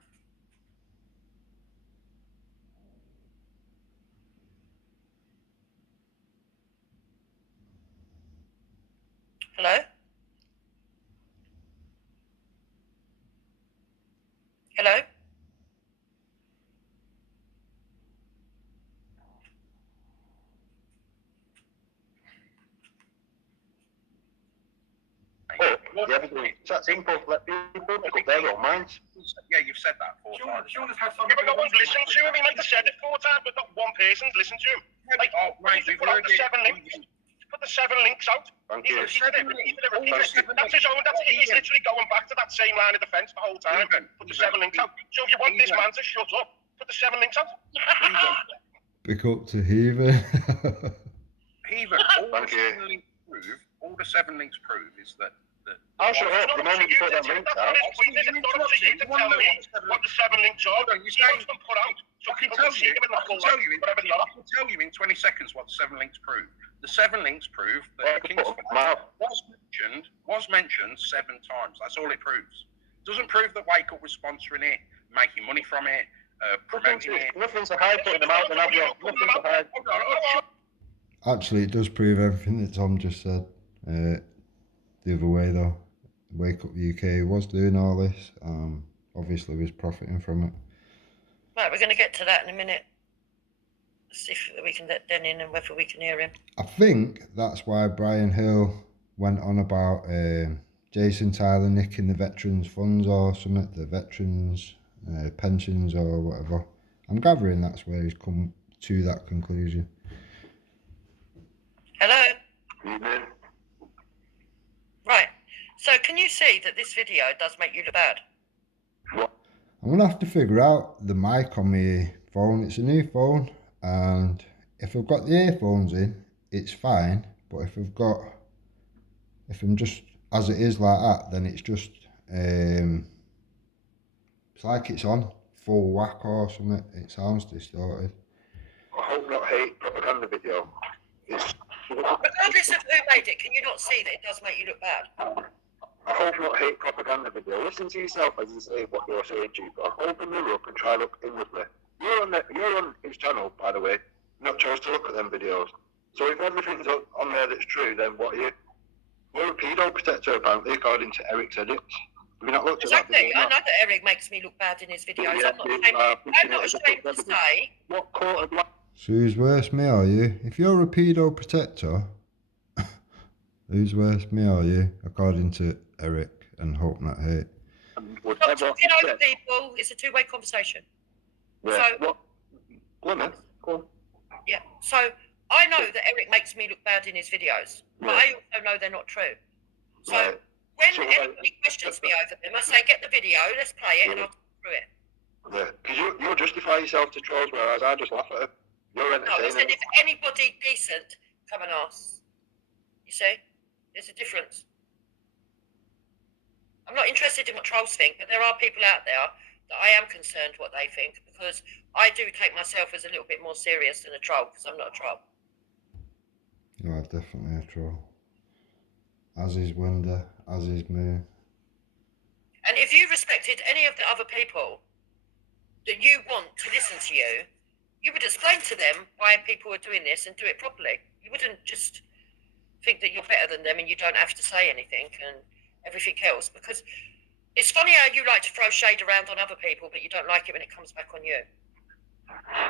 Hello? Hello? The evidence. It's that simple. Let people make up their own minds. Yeah, you've said that 4 times. Yeah, but no one's listened to him. He might have said it 4 times, but not one person's listened to him. Like, Mate, put out the 7 links. Put the 7 links out. Thank He's you. that's his own. He's literally going back to that same line of defence the whole time. Put the 7 links out. So if you want this man to shut up, put the 7 links out. Pick up to Heaven. Heaven, all the 7 links prove is that I'll shut up the moment you put that link out. It's not up to you to tell me what the 7 links are. You wants them put out so people can see them in the whole life, whatever they are. I can tell you in 20 seconds what the 7 links prove. The 7 links prove that the King's was mentioned 7 times. That's all it proves. Doesn't prove that Wake Up was sponsoring it, making money from it, promoting it. Nothing's to hide, putting them out, then have you. Nothing to hide. Actually, it does prove everything that Tom just said. The other way though, Wake Up UK was doing all this, obviously was profiting from it. Right, we're going to get to that in a minute. See if we can let Den in and whether we can hear him. I think that's why Brian Hill went on about Jason Tyler nicking the veterans funds or something, the veterans pensions or whatever. I'm gathering that's where he's come to that conclusion. Hello? Evening. Right, so can you see that this video does make you look bad? I'm going to have to figure out the mic on my phone. It's a new phone, and if I've got the earphones in, it's fine. But if I'm just as it is like that, then it's just, it's like it's on full whack or something. It sounds distorted. I hope not hate propaganda video. Regardless of who made it, can you not see that it does make you look bad? I hope not hate propaganda video. Listen to yourself as you say what you're saying, Chico. Hold the mirror up and try to look inwardly. You're on his channel, by the way. Not chose to look at them videos. So if everything's on there that's true, then what are you? We're a pedo protector, apparently, according to Eric's edits. Have you not looked at that Exactly. video? I know that Eric makes me look bad in his videos. Yeah, I'm not ashamed to say. What court of law? So who's worse, me or you? If you're a pedo protector, who's worse, me or you? According to Eric. and Hope Not Hate. And would Stop ever talking over say- people. It's a two-way conversation. Yeah. So- What? Go on, then. Go on. Yeah. So I know that Eric makes me look bad in his videos, but Yeah. I also know they're not true. So Right. when So, anybody questions me over them, I say, get the video, let's play it, and I'll talk through it. Yeah. Because you justify yourself to trolls, whereas I just laugh at them. You're No, I said entertaining. if anybody decent, come and ask. You see? There's a difference. I'm not interested in what trolls think, but there are people out there that I am concerned what they think, because I do take myself as a little bit more serious than a troll, because I'm not a troll. You are definitely a troll. As is Wendy, as is me. And if you respected any of the other people that you want to listen to you, you would explain to them why people are doing this and do it properly. You wouldn't just think that you're better than them and you don't have to say anything and everything else, because it's funny how you like to throw shade around on other people, but you don't like it when it comes back on you.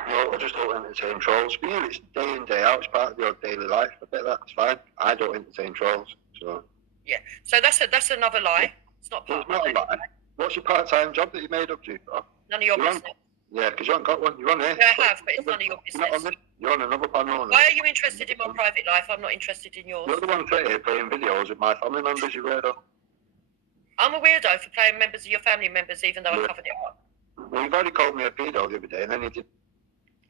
No, I just don't entertain trolls. For you, it's day in, day out. It's part of your daily life. I bet that's fine. I don't entertain trolls. So Yeah. So that's another lie. It's not part it's not of a lie. What's your part-time job that you made up to? Oh, None of your You're on- business. yeah, because you haven't got one. You're on here. Yeah, I have, but it's none of your You're not on business. this. You're on another panel. Why are you interested in my private life? I'm not interested in yours. You're the one here playing videos with my family members. You weirdo. I'm a weirdo for playing members of your family members, even though I Yeah. covered it up. Well, you've already called me a pedo the other day, and then you did.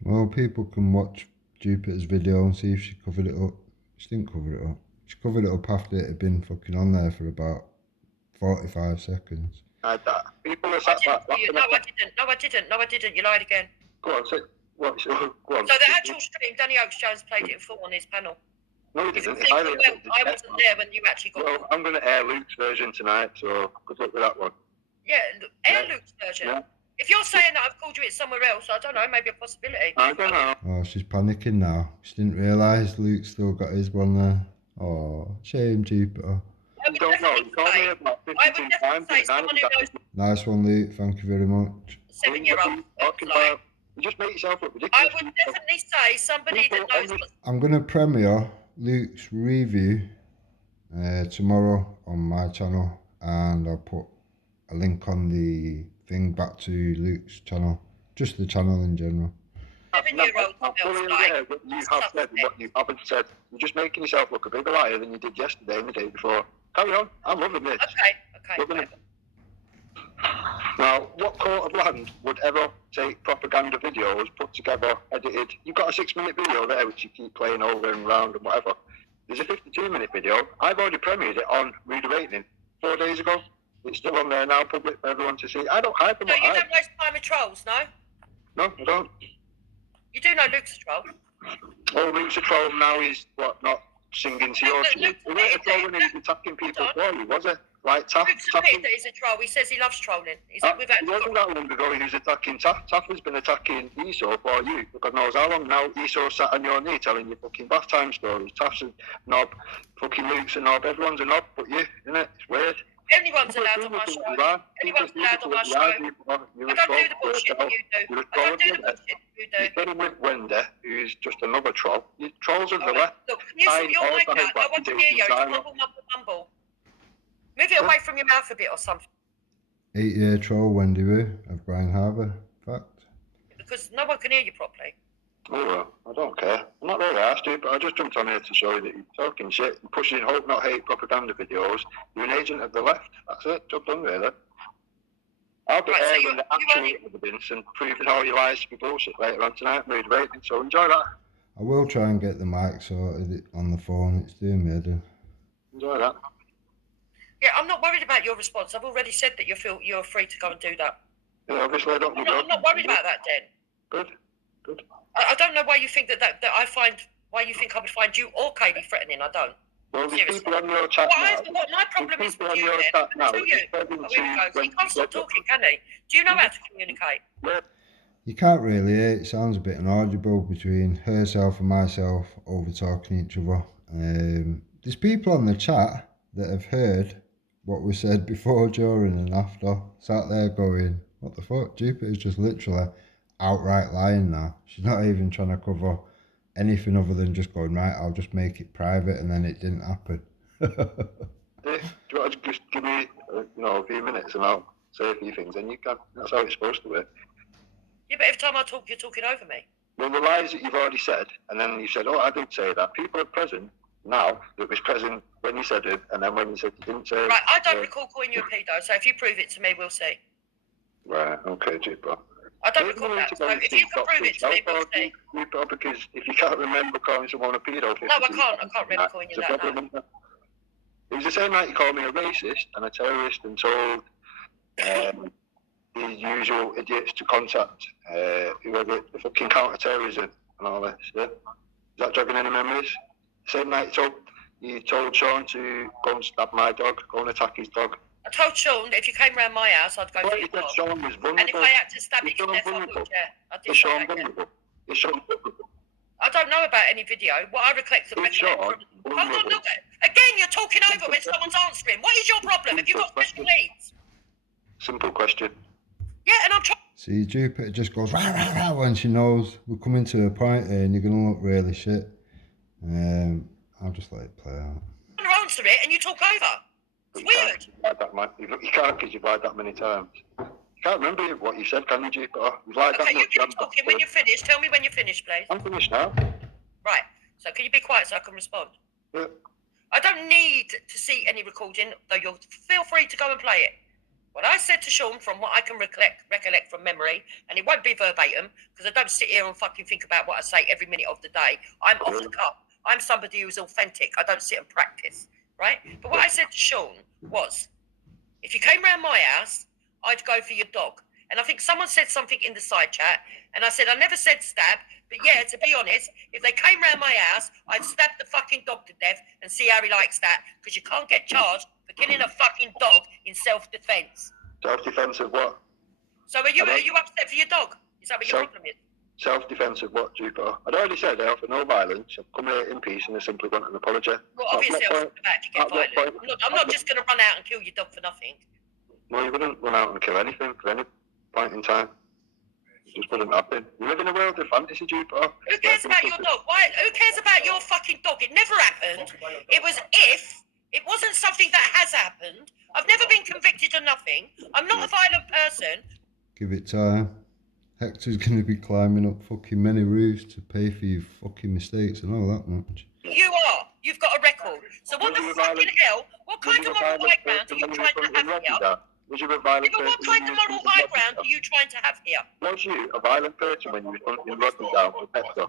Well, people can watch Jupiter's video and see if she covered it up. She didn't cover it up. She covered it up after it had been fucking on there for about 45 seconds. I had that. People are I sat back didn't. laughing No, at I didn't. No, I didn't. No, I didn't. You lied again. Go on, say. What? Go on. So the actual stream, Danny Oaks Jones played it in full on his panel. No, you You didn't. can see full well I wasn't there when you actually got. Well, I'm going to air Luke's version tonight, so good luck with that one. Yeah, air Yeah. Luke's version. Yeah. If you're saying that I've called you it somewhere else, I don't know, maybe a possibility. I don't know. Oh, she's panicking now. She didn't realise Luke still got his one there. Oh, shame, Jupiter. I would Don't know. You definitely told me say, about I 52 would times. definitely say someone who knows Nice one, Luke. Thank you very much. 7-year-old. Talking about, you just make yourself look I ridiculous. would definitely say somebody that knows what's I'm going to premiere Luke's review tomorrow on my channel, and I'll put a link on the thing back to Luke's channel, just the channel in general. 7-year-old I'm fully aware what you have said and what you haven't said. You're just making yourself look a bigger liar than you did yesterday and the day before. Carry on. I'm loving this. Okay, Loving it. whatever. Now, what court of land would ever take propaganda videos put together, edited? You've got a 6-minute video there which you keep playing over and round and whatever. There's a 52-minute video. I've already premiered it on Reader Rating 4 days ago. It's still on there now, public for everyone to see. I don't hide from No, what you I don't waste time with trolls, no? No, I don't. You do know Luke's a troll. Oh, Luke's a troll now. He's what, not singing to your Luke's tune. He wasn't a troll when he was attacking people for you, was it? Like Taff. Luke's admitted that he's a troll. He says he loves trolling. He's we've It wasn't that long ago he was attacking Taff. Taff has been attacking Esau for you for God knows how long now. Esau sat on your knee telling you fucking bath time stories. Taff's a knob, fucking Luke's a knob, everyone's a knob but you, isn't it? It's weird. Anyone's allowed on my show. Anyone's allowed on my show. I don't do the bullshit that you do. I don't do the bullshit you do. You're getting with Wendy, who's just another troll. You trolls of the Alright, left. look, can you sort your mic out? I want to hear you. It's mumble, mumble, mumble. Move it away from your mouth a bit or something, 8-year troll Wendy Woo of Brian Harbour. Fact. because no one can hear you properly. Oh, well, I don't care. I'm not really asked you, but I just jumped on here to show you that you're talking shit. You're pushing Hope Not Hate propaganda videos. You're an agent of the left. That's it. Job done, really. I'll be Right, so airing you the actual only- evidence and proving all your lies to be bullshit later on tonight. Read rating, so enjoy that. I will try and get the mic sorted on the phone. It's doing me head in. Enjoy that. Yeah, I'm not worried about your response. I've already said that you're free to go and do that. Yeah, obviously, I don't I'm need not, I'm not worried about that, Den. Good. Good. I don't know why you think that I find why you think I would find you or Kaylee threatening. I don't. Well, there's Seriously. people on your chat What my problem is with you, then, to you. Oh, here he goes. He can't stop talking, can he? Do you know how to communicate? You can't really hear. It sounds a bit inaudible between herself and myself over talking each other. There's people on the chat that have heard what was said before, during and after, sat there going, what the fuck? Jupiter's just literally outright lying now. She's not even trying to cover anything other than just going, right, I'll just make it private, and then it didn't happen. Do you want to just give me a few minutes, and I'll say a few things, and you can. That's how it's supposed to work. Yeah, but every time I talk, you're talking over me. Well, the lies that you've already said, and then you said, "Oh, I didn't say that." People are present now that was present when you said it, and then when you said you didn't say it. Right, I don't recall calling you a pedo, so if you prove it to me, we'll see. Right, okay, Jupiter. I don't recall that, so if you can prove it to me, we'll see. Jupiter, because if you can't remember calling someone a pedo... No, I can't remember calling you that, no. It was the same night you called me a racist and a terrorist and told the usual idiots to contact whoever, the fucking counter-terrorism and all this, yeah? Is that jogging any memories? Same night you told Sean to go and stab my dog, go and attack his dog. I told Sean that if you came round my house, I'd go for your dog. Sean was vulnerable. And if I had to stab it to death, I would, yeah. I did Is say Sean that, yeah. vulnerable? Is Sean vulnerable? I don't know about any video. What I recollect from... Hold on, look. Again, you're talking over when someone's answering. What is your problem? Have you got special needs? Simple question. Yeah, and I'm trying... See, Jupiter just goes rah, rah, rah, when she knows we're coming to a point here and you're going to look really shit. I'll just let it play out. to answer it and you talk over. It's weird. You can't because you've lied that many times. You can't remember what you said, can you, Jupiter? You've lied that Okay, you much. keep talking. When you're finished, tell me when you're finished, please. I'm finished now. Right. So can you be quiet so I can respond? Yeah. I don't need to see any recording, though you'll feel free to go and play it. What I said to Sean, from what I can recollect from memory, and it won't be verbatim, because I don't sit here and fucking think about what I say every minute of the day. I'm off the cuff. I'm somebody who's authentic. I don't sit and practice, right? But what I said to Sean was, if you came round my house, I'd go for your dog. And I think someone said something in the side chat, and I said, I never said stab, but yeah, to be honest, if they came round my house, I'd stab the fucking dog to death and see how he likes that, because you can't get charged for killing a fucking dog in self-defence. Self-defence of what? So are you upset for your dog? Is that what your problem is? Self-defence of what, Jupiter? I'd already said I offer no violence. I've come here in peace and I simply want an apology. Well, obviously I was about to get violent. I'm not just going to run out and kill your dog for nothing. No, you wouldn't run out and kill anything for any point in time. It just wouldn't happen. You live in a world of fantasy, Jupiter. Who cares about your dog? Why? Who cares about your fucking dog? It never happened. It was if. It wasn't something that has happened. I've never been convicted of nothing. I'm not a violent person. Give it time. Hector's going to be climbing up fucking many roofs to pay for your fucking mistakes and all that much. You are. You've got a record. So what the fucking hell? What kind of moral high ground are you trying to have here? Was you a violent person? What kind of moral high ground are you trying to have here? Was you a violent person when you were hunting Rodney down with Hector? You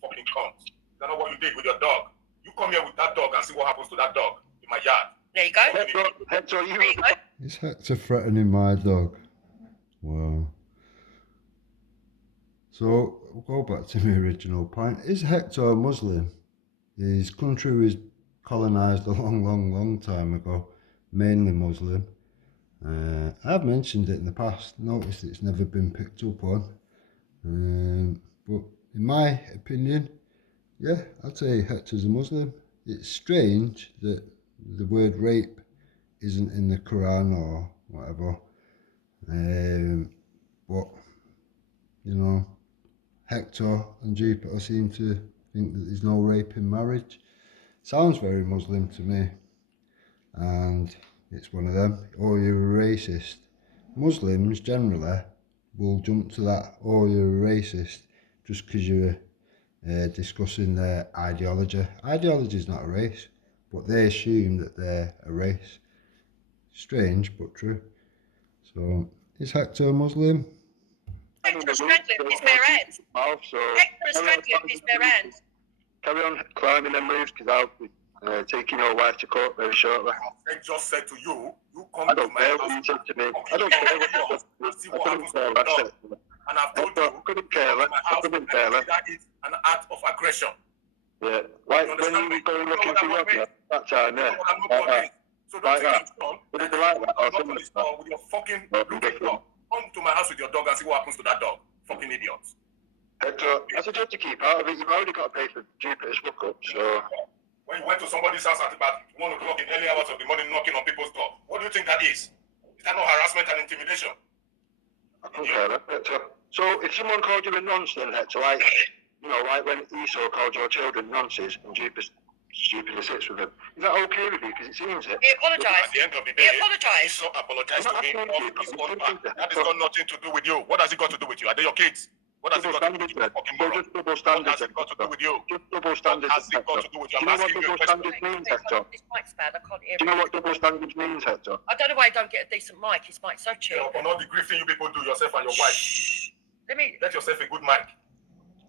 fucking cunt. That's not what you did with your dog. You come here with that dog and see what happens to that dog in my yard. There you go. Hector, There you go. Is Hector threatening my dog? Wow. So, we'll go back to my original point. Is Hector a Muslim? His country was colonised a long time ago. Mainly Muslim. I've mentioned it in the past. Noticed it's never been picked up on. But in my opinion, yeah, I'd say Hector's a Muslim. It's strange that the word rape isn't in the Quran or whatever. But, you know, Hector and Jupiter seem to think that there's no rape in marriage. Sounds very Muslim to me. And it's one of them. Oh, you're a racist. Muslims generally will jump to that. Oh, you're a racist just because you're discussing their ideology. Ideology is not a race, but they assume that they're a race. Strange, but true. So, is Hector a Muslim? Hector strangling with his bare hands. Hector strangling with his bare hands. Carry on climbing them roofs because I'll be taking your wife to court very shortly. I just said to you, you come I don't to my care house. what you said to me. I don't care what you said. I couldn't care less. And I've told you, I couldn't care less. I couldn't care less. that is an act of aggression. Yeah. Like when you were going looking for Rodney that time, yeah. I'm not convinced. So don't Like think that. I'm strong. Would it be like that? Or Not something only like strong with your fucking looking dog. Come to my house with your dog and see what happens to that dog. Fucking idiots. Hector, I suggest to keep out of it. You've already got to pay for Jupiter's hookup, so... When you went to somebody's house at about 1 o'clock in early hours of the morning knocking on people's door, what do you think that is? Is that not harassment and intimidation? I couldn't care less, Hector. So if someone called you a nonce then, Hector, like, you know, like when Esau called your children nonces and Jupiter stupid as sits with him. Is that okay with you? Because it seems it. He At apologised. the end of the He day, he's apologised. not apologized to me No, off his own back. That has got nothing to do with you. What has it got to do with you? Are they your kids? What has it got to do with you? Fucking moron. Just double What standards. has it got to do with you? Just double What standards. has it got to do with you? Do you I'm know what asking you a double question. standards means, Hector? This mic's bad. I can't hear Do you know him. what double standards means, Hector? I don't know why I don't get a decent mic. His mic's so cheap. On all the griefing you people do yourself and your wife, Shh. Let me. get yourself a good mic.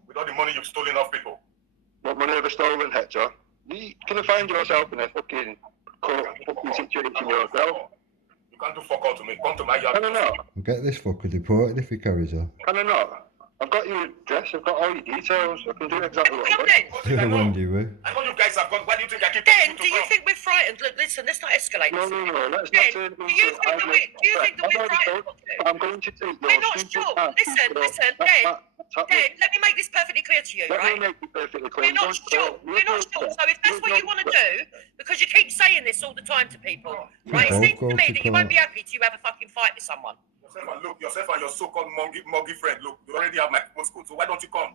With all the money you've stolen off people. What money ever stolen, Hector? You can find yourself in a fucking situation yourself. You can't do fuck all to me. Come to my yard. Can I not? I'll get this fucker deported if he carries on. Can I not? I've got your address, I've got all your details, I can do exactly what I Come want. then. I know. Wendy, we. I know you guys have got. Why do you think I keep Ben, telling do you you to think we're frightened? Look, listen, let's not escalate No, this. no, no, let's Ben, not turn do you think that we're frightened? I'm going to take your We're not stupid sure. ass. Listen, Ben, let me make this perfectly clear to you, Let right? me make it perfectly clear. We're not sure. We're not sure. So if that's what you want to do, because you keep saying this all the time to people, right? It seems to me that you won't be happy till you have a fucking fight with someone. Yourself and your so-called muggy friend. Look, you already have my postcode. So why don't you come?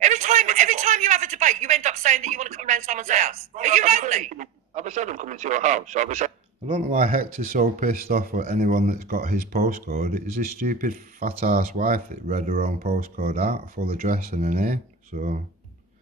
Every time you have a debate, you end up saying that you want to come around someone's house. Are you lonely? I've said I'm coming to your house. I've said. I don't know why Hector's so pissed off at anyone that's got his postcode. It is his stupid fat ass wife that read her own postcode out, a full address and a name. So.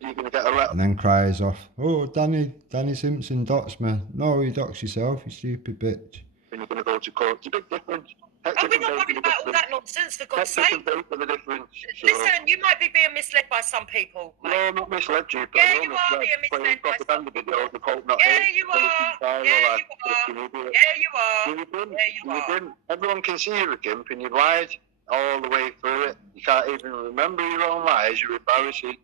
You're going to get arrested. And then cries off, "Oh, Danny Simpson dots me." No, you dox yourself, you stupid bitch. And you're going to go to court. It's a big difference. Are we not worried about all that nonsense, for God's sake? Hector can pay for the difference. So. Listen, you might be being misled by some people, mate. No, I'm not misled you, but Yeah, I'm you are being misled by propaganda videos of hope not Yeah, hate. you are. Yeah, you are. Yeah, you are. You didn't. Yeah, you You are. didn't. Everyone can see you're a gimp and you lied all the way through it. You can't even remember your own lies. You're embarrassing.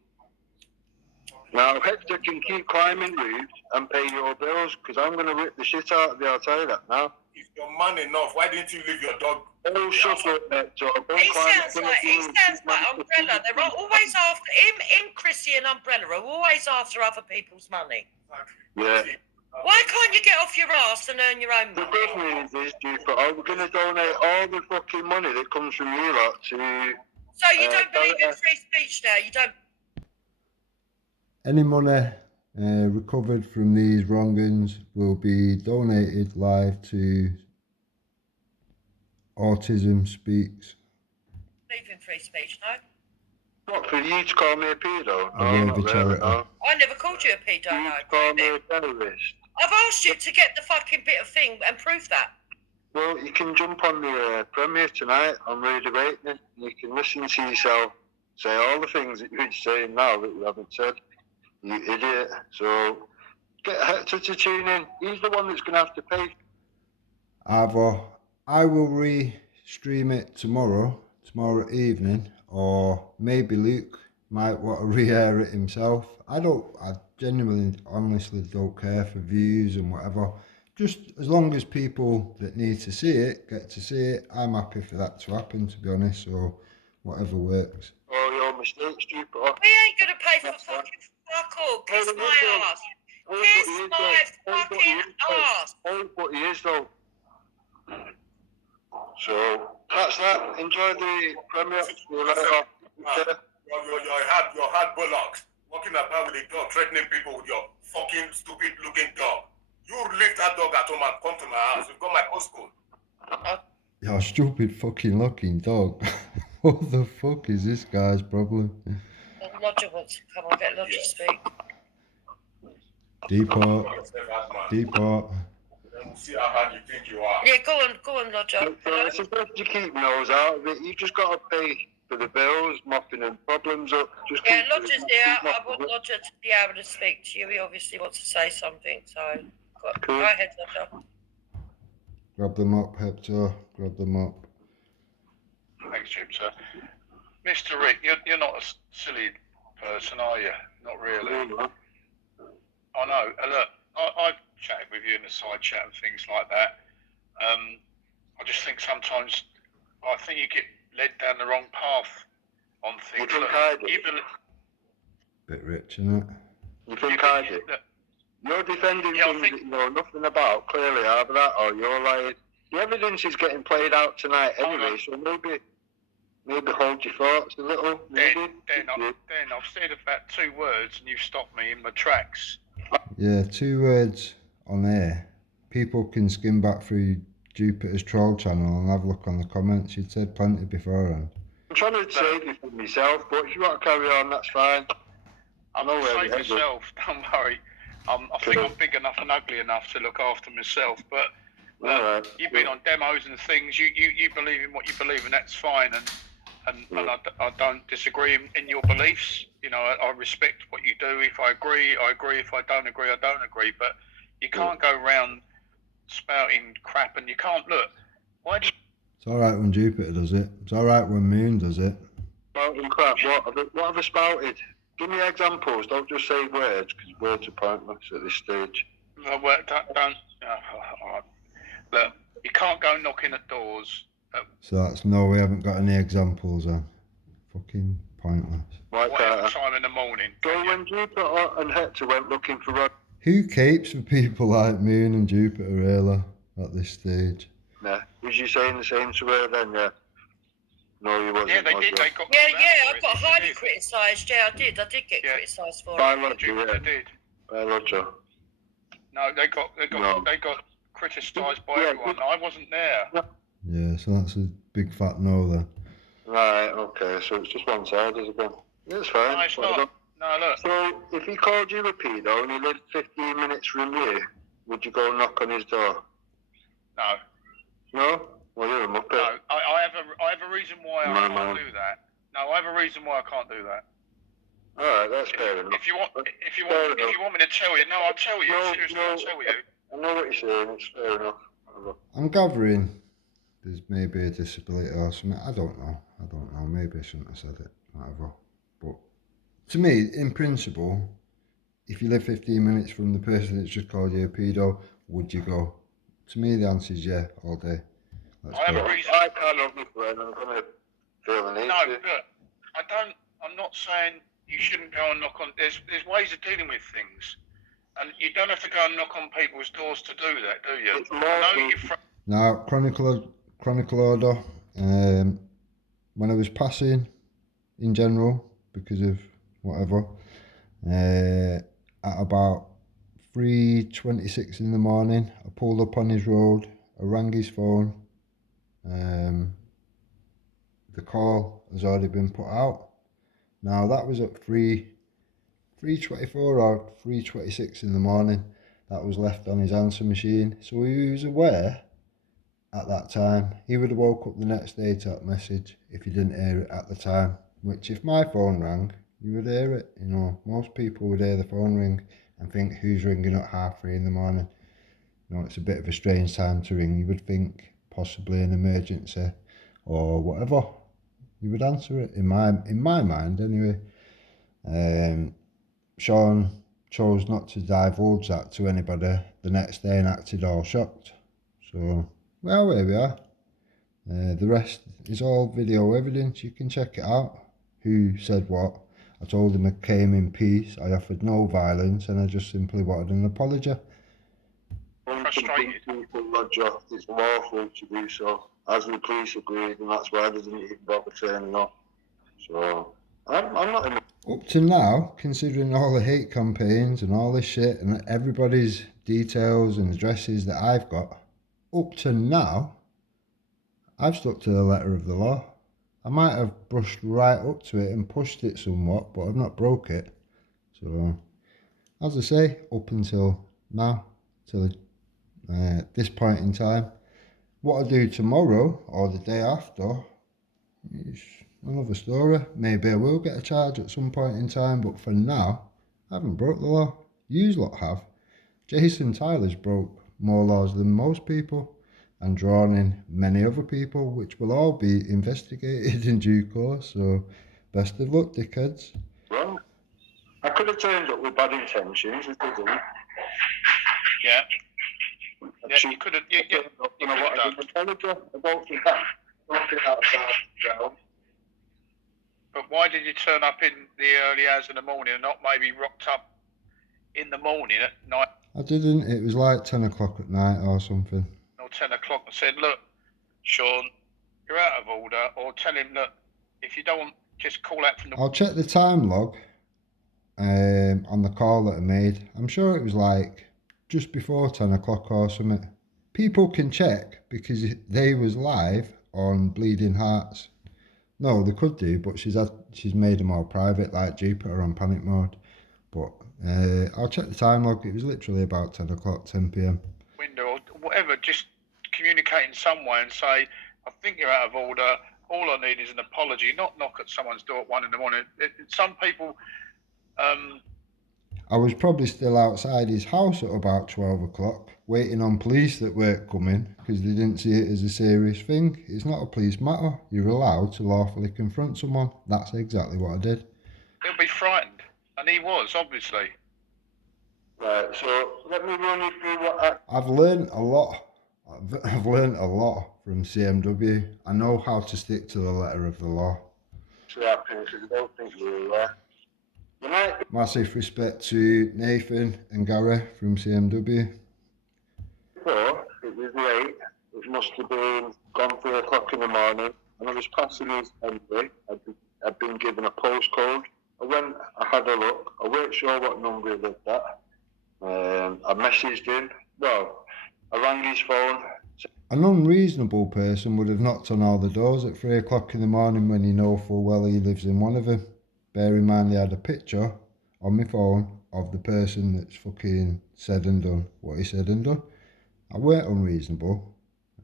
Now, Hector can keep climbing roofs and pay your bills because I'm going to rip the shit out of you, I'll tell you that now. If you're man enough, why didn't you leave your dog? Oh, shut up, Hector. He sounds like Umbrella. They're always after him, Chrissy and Umbrella are always after other people's money. Yeah. Why can't you get off your ass and earn your own The money? good news is, Duke, we're going to donate all the fucking money that comes from you lot to... So you don't believe in free speech now? You don't? Any money recovered from these wrongings will be donated live to Autism Speaks. Believe in free speech, no? What, for you to call me a pedo? A worthy charity. no. I never called you a pedo, You no. to call me a terrorist. I've asked you to get the fucking bit of thing and prove that. Well, you can jump on the premiere tonight on Radio Awakening. You can listen to yourself say all the things that you're saying now that you haven't said. You idiot. So, get Hector to tune in. He's the one that's going to have to pay. Either I will re-stream it tomorrow evening, or maybe Luke might want to re-air it himself. I genuinely, honestly don't care for views and whatever. Just as long as people that need to see it get to see it, I'm happy for that to happen, to be honest, so whatever works. Oh, your mistakes, stupid. We ain't gonna pay for fucking fuck all. Kiss my ass. Kiss my fucking ass. What he is, though. So, that's that. Enjoy the premiere. We'll let it off. Okay. Your hard bullocks walking about with a dog, threatening people with your fucking stupid looking dog. You leave that dog at home and come to my house. You've got my postcode. Your stupid fucking looking dog. What the fuck is this guy's problem? Lodger wants to come on, get Lodger to speak. Deport. We'll see how hard you think you are. Yeah, go on, Lodger. It's best you keep nose out of it. You've just got to pay for the bills, mopping and problems up. Just Yeah, keep- Lodger's keep here. I mopping want up. Lodger to be able to speak to you. He obviously wants to say something, so go Cool. ahead, Lodger. Grab them up, Hector. Grab them up. Thanks, Jim, sir. Mr. Rick, you're not a silly person, are you? Not really. I know. Look, I've chatted with you in the side chat and things like that. I just think sometimes I think you get led down the wrong path on things. You think Look, I do? you believe, Bit rich, innit? You think I did? look, You're defending Yeah, I things think- that you know nothing about, clearly, either that or you're lying. The evidence is getting played out tonight anyway, so maybe hold your thoughts a little. then Maybe. I've said about 2 words and you've stopped me in my tracks. Yeah, 2 words on air. People can skim back through Jupiter's troll channel and have a look on the comments. You'd said plenty beforehand. I'm trying to save you from myself, but if you want to carry on, that's fine. I'm know not where save you're headed. myself, don't worry. I think I'm big enough and ugly enough to look after myself, but Alright. you've been on demos and things, you believe in what you believe, and that's fine, and I don't disagree in your beliefs. You know, I respect what you do. If I agree, I agree. If I don't agree, I don't agree. But you can't go around spouting crap, and you can't look. Why do you... It's alright when Jupiter does it. It's alright when Moon does it. Spouting crap, what have I spouted? Give me examples, don't just say words, because words are pointless at this stage. Don't look, you can't go knocking at doors. So that's no, we haven't got any examples then. Fucking pointless. Whatever time in the morning. So when Jupiter and Hector went looking for Rod... Who capes for people like Moon and Jupiter really at this stage? Yeah. Was you saying the same to her then, yeah? No, you wasn't. Yeah, they did. They got I got highly criticised. Yeah, I did get criticised for By it. Roger, They yeah. did. By Roger. No, they got criticised by everyone. I wasn't there. Yeah, so that's a big fat no then. Right, okay, so it's just one-sided again. It's fine. No, it's not. No, look. So, if he called you a pedo and he lived 15 minutes from you, would you go knock on his door? No. No? Well, you're a muppet. No, I have a reason why I can't do that. No, I have a reason why I can't do that. Alright, that's fair enough. If you want me to tell you, no, I'll tell you. Seriously, I'll tell you. I know what you're saying, it's fair enough. I'm gathering there's maybe a disability or something. I don't know. Maybe I shouldn't have said it. Whatever. But to me, in principle, if you live 15 minutes from the person that's just called you a pedo, would you go? To me, the answer is yeah, all day. Let's I have go. a reason. I can't have my friend, I'm going to feel the need No, to. look, I'm not saying you shouldn't go and knock on. There's ways of dealing with things, and you don't have to go and knock on people's doors to do that, do you? It's I know more Now, Chronicle Order, when I was passing in general, because of whatever, at about 3:26 in the morning, I pulled up on his road, I rang his phone, the call has already been put out. Now that was at 3:24 or 3:26 in the morning, that was left on his answer machine, so he was aware at that time. He would have woke up the next day to that message if he didn't hear it at the time, which if my phone rang, you would hear it. You know, most people would hear the phone ring and think, who's ringing at 3:30 in the morning? You know, it's a bit of a strange time to ring. You would think possibly an emergency or whatever. You would answer it, in my mind anyway. Sean chose not to divulge that to anybody the next day and acted all shocked. So, well, here we are. The rest is all video evidence. You can check it out. Who said what? I told him I came in peace. I offered no violence, and I just simply wanted an apology. Frustrated. Roger, it's lawful to do so, as the police agreed, and that's why they didn't even bother turning up. So, I'm not in. Up to now, considering all the hate campaigns and all this shit and everybody's details and addresses that I've got, up to now, I've stuck to the letter of the law. I might have brushed right up to it and pushed it somewhat, but I've not broke it. So, as I say, up until now, till this point in time, what I do tomorrow or the day after is another story. Maybe I will get a charge at some point in time, but for now, I haven't broke the law. Yous lot have. Jason Tyler's broke more laws than most people and drawn in many other people, which will all be investigated in due course. So, best of luck, dickheads. Wrong. I could have turned up with bad intentions, if I didn't. Yeah. Yeah, you could have. You could have done. I don't think that was down. But why did you turn up in the early hours in the morning and not maybe rocked up in the morning at night I didn't. It was like 10 o'clock at night or something. or 10 o'clock and said, look, Sean, you're out of order, or tell him, look, if you don't want, just call out from the... I'll check the time log on the call that I made. I'm sure it was like just before 10 o'clock or something. People can check because they was live on Bleeding Hearts. No, they could do, but she's made them all private, like Jupiter on panic mode. But I'll check the time log. It was literally about 10 o'clock, 10 p.m. Window or whatever, just communicate in some way and say, I think you're out of order. All I need is an apology, not knock at someone's door at 1 in the morning. Some people... I was probably still outside his house at about 12 o'clock, waiting on police that weren't coming because they didn't see it as a serious thing. It's not a police matter. You're allowed to lawfully confront someone. That's exactly what I did. He'll be frightened, and he was, obviously. Right, so let me run you through what I've learned a lot. I've learned a lot from CMW. I know how to stick to the letter of the law. actually happened because I don't think you were there. You might Massive respect to Nathan and Gary from CMW. before, it was late. It must have been gone 3 o'clock in the morning, and I was passing his entry. I'd been given a postcode. I had a look. I weren't sure what number he lived at. I messaged him. Well, I rang his phone. An unreasonable person would have knocked on all the doors at 3 o'clock in the morning when you know full well he lives in one of them. Bear in mind, I had a picture on my phone of the person that's fucking said and done what he said and done. I weren't unreasonable.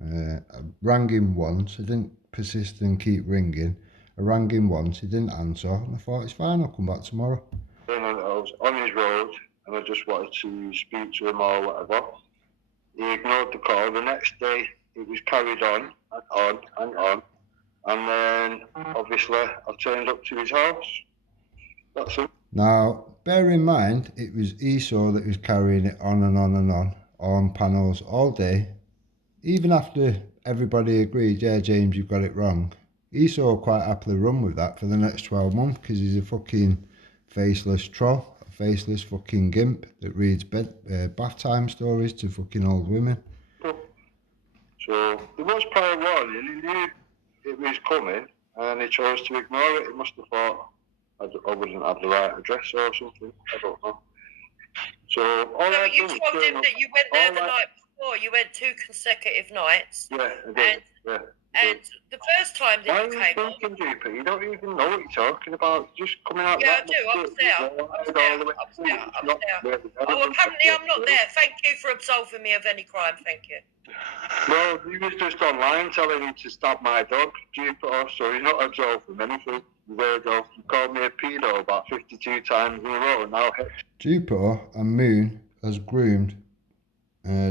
I rang him once. I didn't persist and keep ringing. I rang him once. He didn't answer. And I thought, it's fine, I'll come back tomorrow. I was on his road, and I just wanted to speak to him or whatever. He ignored the call. The next day, it was carried on and on. And then, obviously, I turned up to his house. That's it. Now, bear in mind, it was Esau that was carrying it on and on panels all day. Even after everybody agreed, yeah, James, you've got it wrong. Esau quite happily run with that for the next 12 months because he's a fucking faceless troll, a faceless fucking gimp that reads bath time stories to fucking old women. So, there was prior warning. He knew it was coming, and he chose to ignore it. He must have thought I wouldn't have the right address or something. I don't know. So, all So I you done told was him turn up. that you went there the all I- night before. You went 2 consecutive nights. Yeah, I did. Yeah. And the first time Why that are you you came on, thinking, Jupiter? You don't even know what you're talking about. Just coming out. yeah, I that do. I was much there. shit, I was lied there. all the way I was through. there. It's I was not there. really Oh, relevant. apparently I'm not there. Thank you for absolving me of any crime. Thank you. No, he was just online telling him to stab my dog, Jupiter, so he's not absolved from anything. Weirdo. You called me a pedo about 52 times in a row, and now Jupiter and Moon has groomed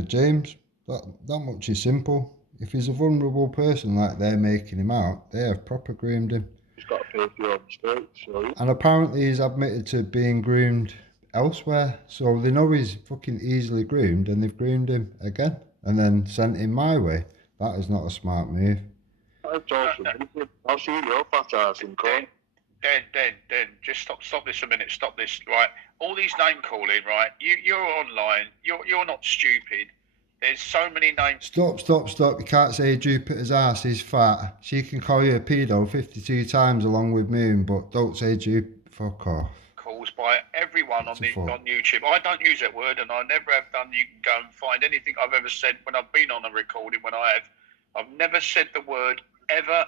James. That much is simple. If he's a vulnerable person like they're making him out, they have proper groomed him. he's got to pay for your mistakes. So And apparently he's admitted to being groomed elsewhere. So they know he's fucking easily groomed and they've groomed him again and then sent him my way. That is not a smart move. I'll see your fat ass in court. Then, just stop this a minute. Stop this, right? All these name calling, right? You're online. You're not stupid. There's so many names. Stop. You can't say Jupiter's ass is fat. She can call you a pedo 52 times along with Moon, but don't say fuck off. Calls by everyone on YouTube. I don't use that word, and I never have done. You can go and find anything I've ever said when I've been on a recording. I've never said the word ever,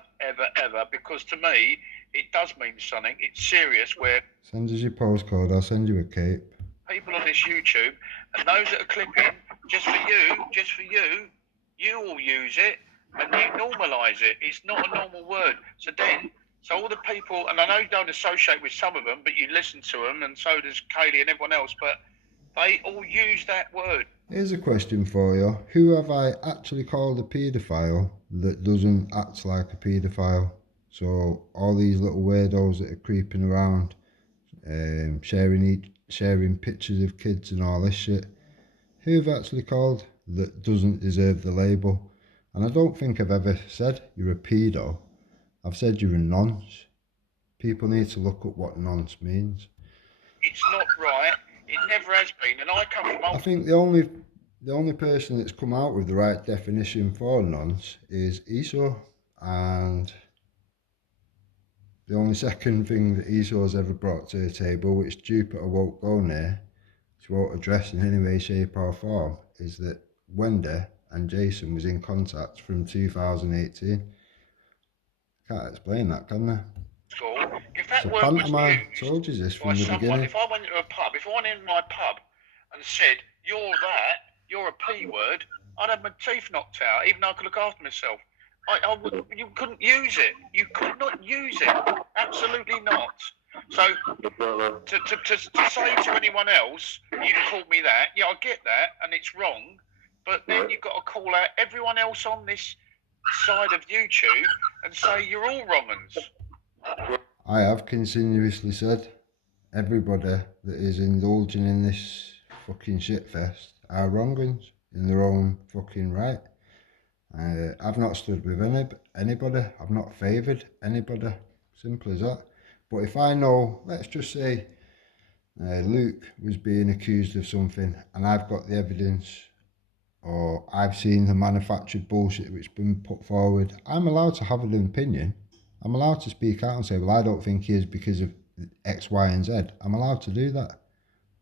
because to me it does mean something. It's serious. Where Send us your postcode. I'll send you a cape. people on this YouTube and those that are clipping just for you, you all use it and you normalise it. It's not a normal word. So all the people, and I know you don't associate with some of them, but you listen to them, and so does Kaylee and everyone else, but they all use that word. Here's a question for you. Who have I actually called a paedophile that doesn't act like a paedophile? So all these little weirdos that are creeping around, sharing pictures of kids and all this shit. Who have I actually called that doesn't deserve the label? And I don't think I've ever said you're a pedo. I've said you're a nonce. People need to look up what nonce means. It's not right. It never has been. And I come from... I think the only person that's come out with the right definition for nonce is Esau. And the only second thing that Esau's ever brought to the table, which Jupiter won't go near, which won't address in any way, shape or form, is that Wendy and Jason was in contact from 2018. Can't explain that, can they? School. If that So word was pantomime used told you this by from the someone, beginning. if I went to a pub, if I went in my pub and said, "You're that, you're a P word," I'd have my teeth knocked out, even though I could look after myself. You couldn't use it. You could not use it. Absolutely not. So to say to anyone else, "You called me that," yeah, I get that, and it's wrong. But then you've got to call out everyone else on this side of YouTube and say you're all wrong uns. I have continuously said everybody that is indulging in this fucking shitfest are wrong uns in their own fucking right. I've not stood with anybody. I've not favoured anybody. Simple as that. But if I know, let's just say Luke was being accused of something and I've got the evidence, or I've seen the manufactured bullshit which has been put forward, I'm allowed to have an opinion. I'm allowed to speak out and say, well, I don't think he is because of X, Y, and Z. I'm allowed to do that.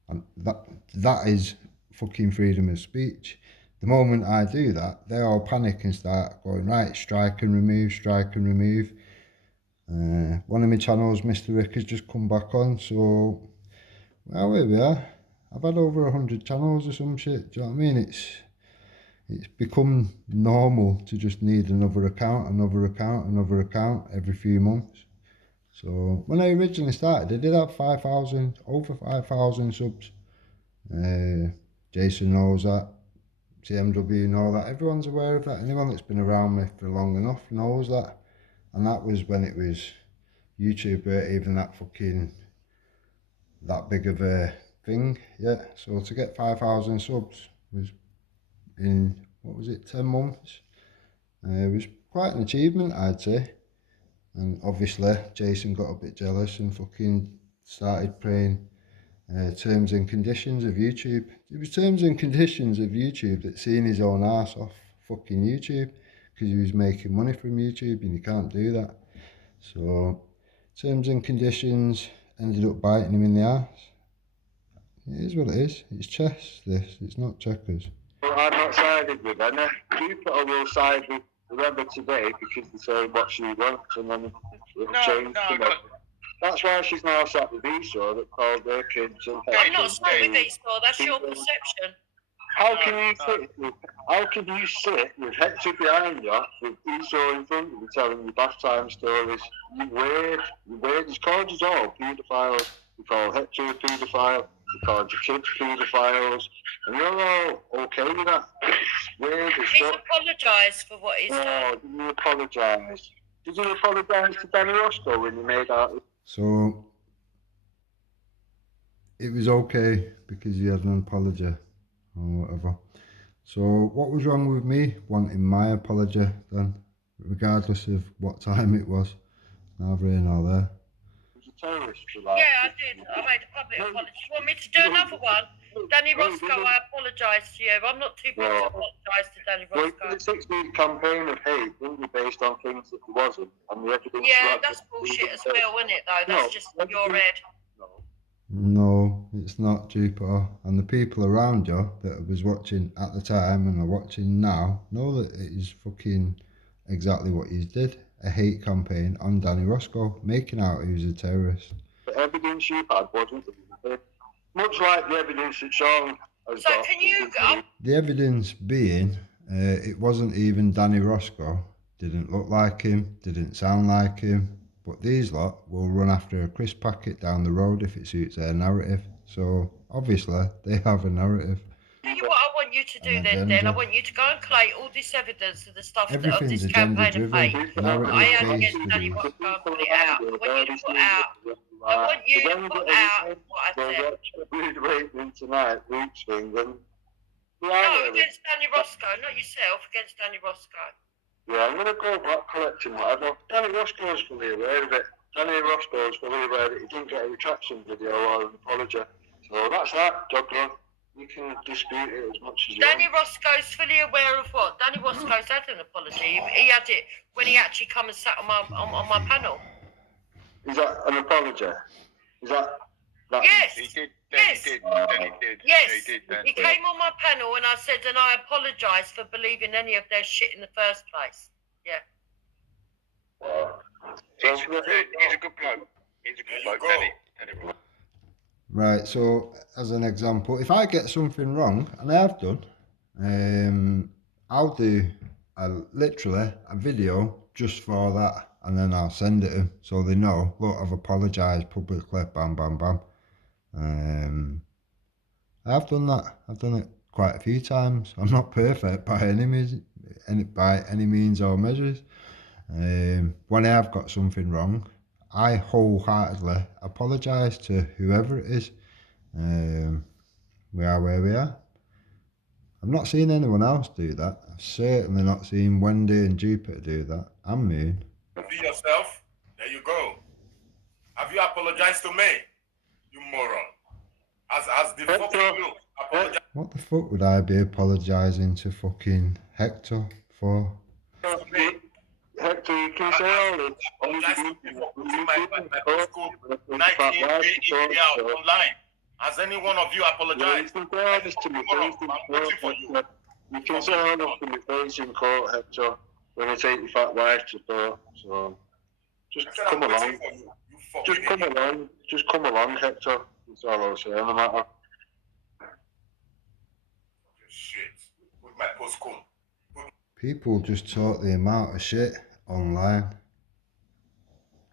And that is fucking freedom of speech. The moment I do that, they all panic and start going, right, strike and remove, strike and remove. One of my channels, Mr. Rick, has just come back on, so, well, here we are. I've had over 100 channels or some shit, do you know what I mean? It's become normal to just need another account every few months. So when I originally started, I did have over 5,000 subs. Jason knows that, CMW know that, everyone's aware of that. Anyone that's been around me for long enough knows that. And that was when it was YouTube, even that big of a thing, yeah. So to get 5,000 subs was in, 10 months? It was quite an achievement, I'd say. And obviously, Jason got a bit jealous and fucking started praying terms and conditions of YouTube. It was terms and conditions of YouTube that seen his own arse off fucking YouTube, because he was making money from YouTube and you can't do that. So, terms and conditions ended up biting him in the arse. It is what it is. It's chess, this. It's not checkers. I'm not sided with any. Jupiter will side with whoever today because they say what she wants and then it'll change tomorrow. That's why she's now sat with Esau that called their kids. I'm not sat with Esau, that's your perception. How can you sit with Hector behind you, with Esau in front of you telling you bath time stories? You're weird. He's called us all paedophiles. We call Hector a paedophile. We called your kids paedophiles. And you're all okay with that. It's weird. He's apologised for what he's done. Oh, did you apologise? Did you apologise to Danny Roscoe when you made out? So, it was okay because he had an apology or whatever. So, what was wrong with me wanting my apology then, regardless of what time it was? Neither here nor there. Yeah, I did. I made a public apology. You want me to do another one? Danny Roscoe, I apologise to you. I'm not too big to apologise to Danny Roscoe. The 6-week campaign of hate wouldn't be based on things that he wasn't, and the evidence. Yeah, that's bullshit as well, isn't it? Though that's just in your head. No, it's not, Jupiter. And the people around you that was watching at the time and are watching now know that it is fucking exactly what he did. A hate campaign on Danny Roscoe, making out he was a terrorist. The evidence you had wasn't much like the evidence that Sean has so got. Can you go? The evidence being, it wasn't even Danny Roscoe. Didn't look like him, didn't sound like him. But these lot will run after a crisp packet down the road if it suits their narrative. So, obviously, they have a narrative. Tell you what I want you to do then. I want you to go and collate all this evidence of the stuff of this campaign of hate. I am against Danny Roscoe and put it out. I want you to put out what I said. Tonight, Luke's thing, then. No, against Danny Roscoe, not yourself, against Danny Roscoe. Yeah, I'm going to go back collecting whatever. Danny Roscoe's fully aware of it. Danny Roscoe's fully aware that he didn't get a retraction video or an apology. So that's that, job done. You can dispute it as much as you Danny want. Roscoe's fully aware of what? Danny Roscoe's had an apology. He had it when he actually come and sat on my panel. Is that an apology? Is that? Yes. He did. Yes. He did. Then he did. Yes. He did. Then. He came on my panel and I said, and I apologise for believing any of their shit in the first place. Yeah. He's a good bloke. He's a good bloke. Danny. Right, so as an example, if I get something wrong, and I have done, I'll do literally a video just for that, and then I'll send it to them so they know, look, I've apologised publicly, bam, bam, bam. I've done that. I've done it quite a few times. I'm not perfect by any means or measures. When I have got something wrong, I wholeheartedly apologise to whoever it is. We are where we are. I've not seen anyone else do that. I've certainly not seen Wendy and Jupiter do that. And Moon. Be yourself. There you go. Have you apologized to me? You moron. As the fucking you apologize. What the fuck would I be apologising to fucking Hector for? Hector, you can say all this. Apologize to me for putting my postcode 19 out online. Has any one of you apologized? You can say all this to me face in court. You can say all this to me face in court, Hector, when I take your fat wife to court. So just come along. Just come along, Hector. That's all I'll say, no matter. Shit. With my postcode. People just talk the amount of shit online.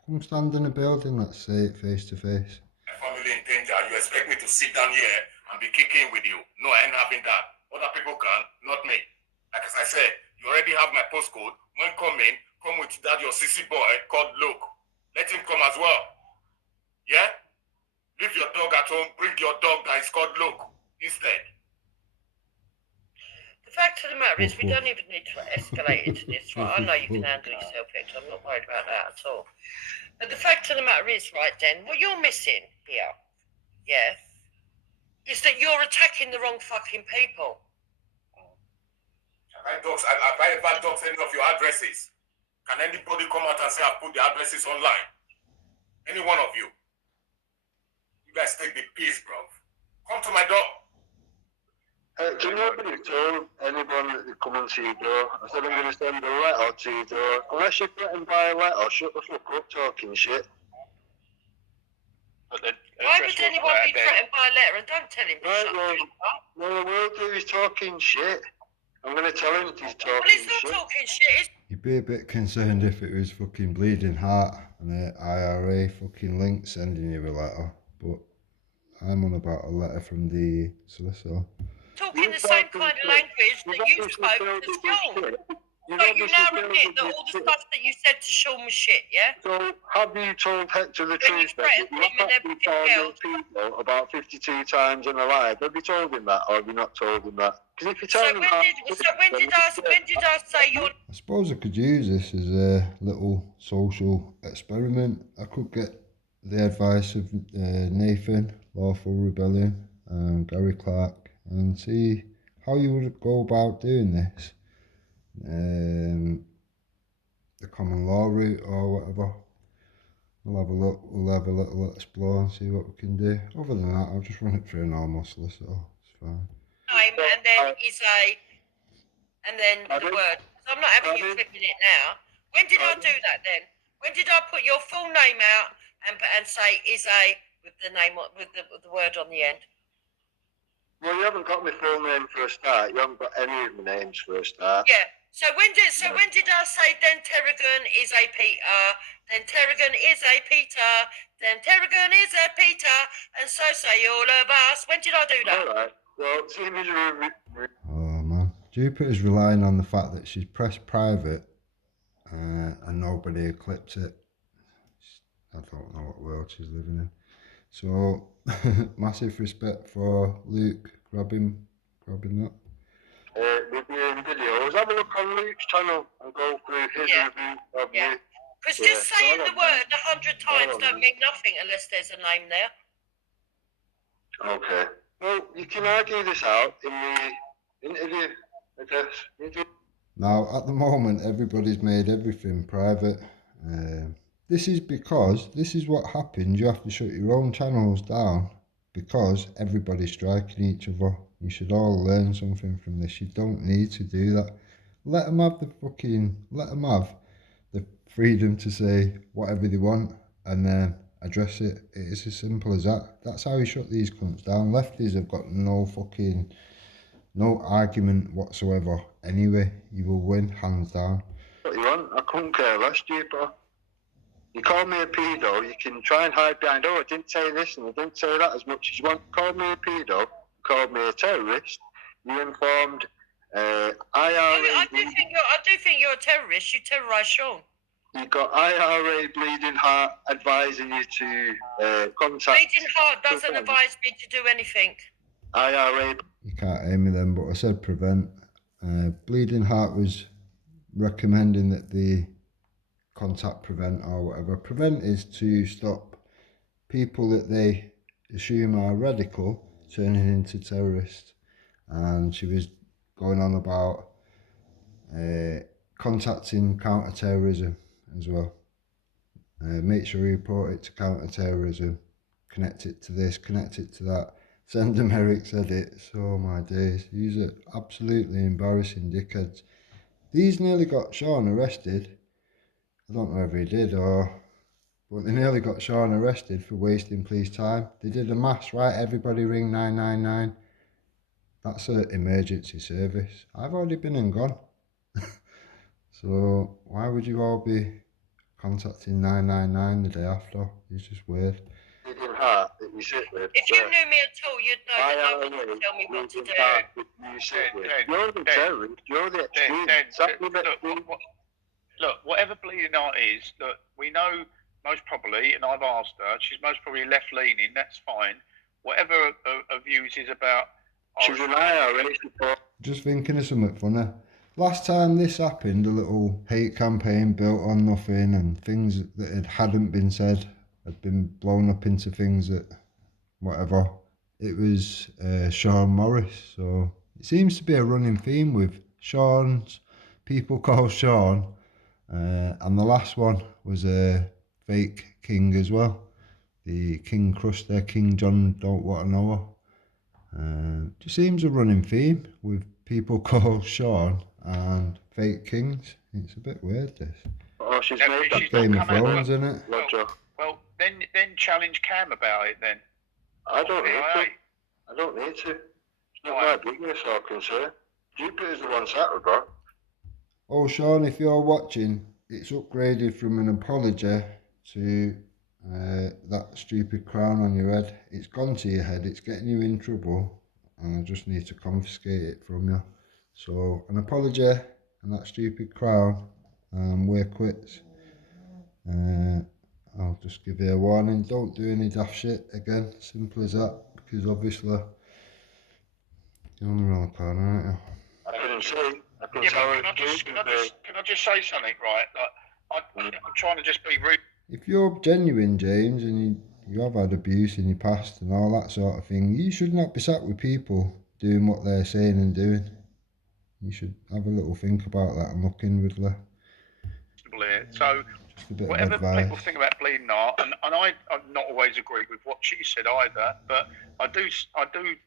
Come stand in a building, let's say it face to face. My family in danger. You expect me to sit down here and be kicking with you? No, I ain't having that. Other people can, not me. Like as I said, you already have my postcode. When coming, come with that your CC boy called Luke. Let him come as well. Yeah? Leave your dog at home. Bring your dog that is called Luke instead. The fact of the matter is, we don't even need to escalate into this, right? I know you can handle yourself, Hector. I'm not worried about that at all. But the fact of the matter is, right, Den, what you're missing here, yeah, is that you're attacking the wrong fucking people. Have I ever doxed any of your addresses? Can anybody come out and say I've put the addresses online? Any one of you? You guys take the piss, bro. Come to my door. Can nobody told anyone that they come and see your door? I said I'm going to send a letter to your door. Unless you're threatened by a letter, shut the fuck up talking shit. Why would anyone be threatened by a letter? And don't tell him to shut up. What I will do is talking shit. I'm going to tell him he's talking Well, he's not shit. talking shit. You'd be a bit concerned if it was fucking Bleeding Heart and the IRA fucking link sending you a letter, but I'm on about a letter from the solicitor. Talking the same kind of language that you spoke to Sean. So you now admit that all the stuff that you said to Sean was shit, yeah? So have you told Hector the When you truth? That threatened you him and actually everything told else. those people about 52 times in a live? Have you told him that, or have you not told him that? Because if you tell So him when did I say you're... I suppose I could use this as a little social experiment. I could get the advice of Nathan, Lawful Rebellion, and Gary Clark, and see how you would go about doing this. The common law route or whatever. We'll have a look, we'll have a little explore and see what we can do. Other than that, I'll just run it through a normal solicitor. It's fine. Name and then and then the word. So I'm not having you flipping it now. When did I do that then? When did I put your full name out and say is a with the name with the word on the end? Well, you haven't got my full name for a start. You haven't got any of my names for a start. Yeah. So when did I say then Terrigan is a Peter, then Terrigan is a Peter, then Terrigan is a Peter, and so say all of us. When did I do that? All right. Well, seeing as you're Oh man, Jupiter's relying on the fact that she's pressed private and nobody clipped it. I don't know what world she's living in. So massive respect for Luke grabbing that. reviewing videos, have a look on Luke's channel and go through his review of you. Because just saying the word 100 times don't mean nothing unless there's a name there. Okay. Well, you can argue this out in the interview, I guess. Now, at the moment, everybody's made everything private. this is because this is what happens. You have to shut your own channels down because everybody's striking each other. You should all learn something from this. You don't need to do that. Let them have the freedom to say whatever they want and then address it. It's as simple as that. That's how you shut these cunts down. Lefties have got no argument whatsoever. Anyway, you will win hands down. What you want? I couldn't care less, Jeeper. You call me a pedo, you can try and hide behind, oh, I didn't say this and I didn't say that as much as you want. Call me a pedo, called me a terrorist. You informed IRA. I do think you're a terrorist. You terrorised Sean. You got IRA Bleeding Heart advising you to contact. Bleeding Heart doesn't advise me to do anything. IRA. You can't hear me then, but I said prevent. Bleeding Heart was recommending that the contact prevent or whatever. Prevent is to stop people that they assume are radical turning into terrorists. And she was going on about contacting counter-terrorism as well. Make sure you report it to counter-terrorism. Connect it to this, connect it to that. Send them Eric's edits. Oh my days. These are absolutely embarrassing dickheads. These nearly got Sean arrested. I don't know if he did but they nearly got Sean arrested for wasting police time. They did a mass, right? Everybody ring 999. That's an emergency service. I've already been and gone. So why would you all be contacting 999 the day after? It's just weird. Heart that you sit with. If you knew me at all, you'd know that no one would tell me what to do. You sit with. You're the terrorist. You're the extreme. Look, whatever Bleeding Heart is, look, we know most probably, and I've asked her, she's most probably left-leaning, that's fine. Whatever her views is about... She's an IRA support. Just thinking of something funny. Last time this happened, a little hate campaign built on nothing and things that hadn't been said had been blown up into things that, whatever. It was Sean Morris. So it seems to be a running theme with Sean's, people call Sean. And the last one was a fake king as well. The King Cruster, King John Don't Want to Know Her. Just seems a running theme with people called Sean and fake kings. It's a bit weird, this. Oh, she's made that Game of Thrones, isn't it? Well, then challenge Cam about it then. I don't need to. I don't need to. It's not my business or concern. Jupiter's the one sat with her. Oh, Sean, if you're watching, it's upgraded from an apology to that stupid crown on your head. It's gone to your head. It's getting you in trouble, and I just need to confiscate it from you. So, an apology and that stupid crown, we're quits. I'll just give you a warning. Don't do any daft shit again. Simple as that. Because obviously, you're on the wrong corner, aren't you? I couldn't say. Can I just say something, right? Like, I'm trying to just be rude. If you're genuine, James, and you have had abuse in your past and all that sort of thing, you should not be sat with people doing what they're saying and doing. You should have a little think about that and look inwardly. So, whatever people think about Bleeding Heart, and I've not always agreed with what she said either, but I do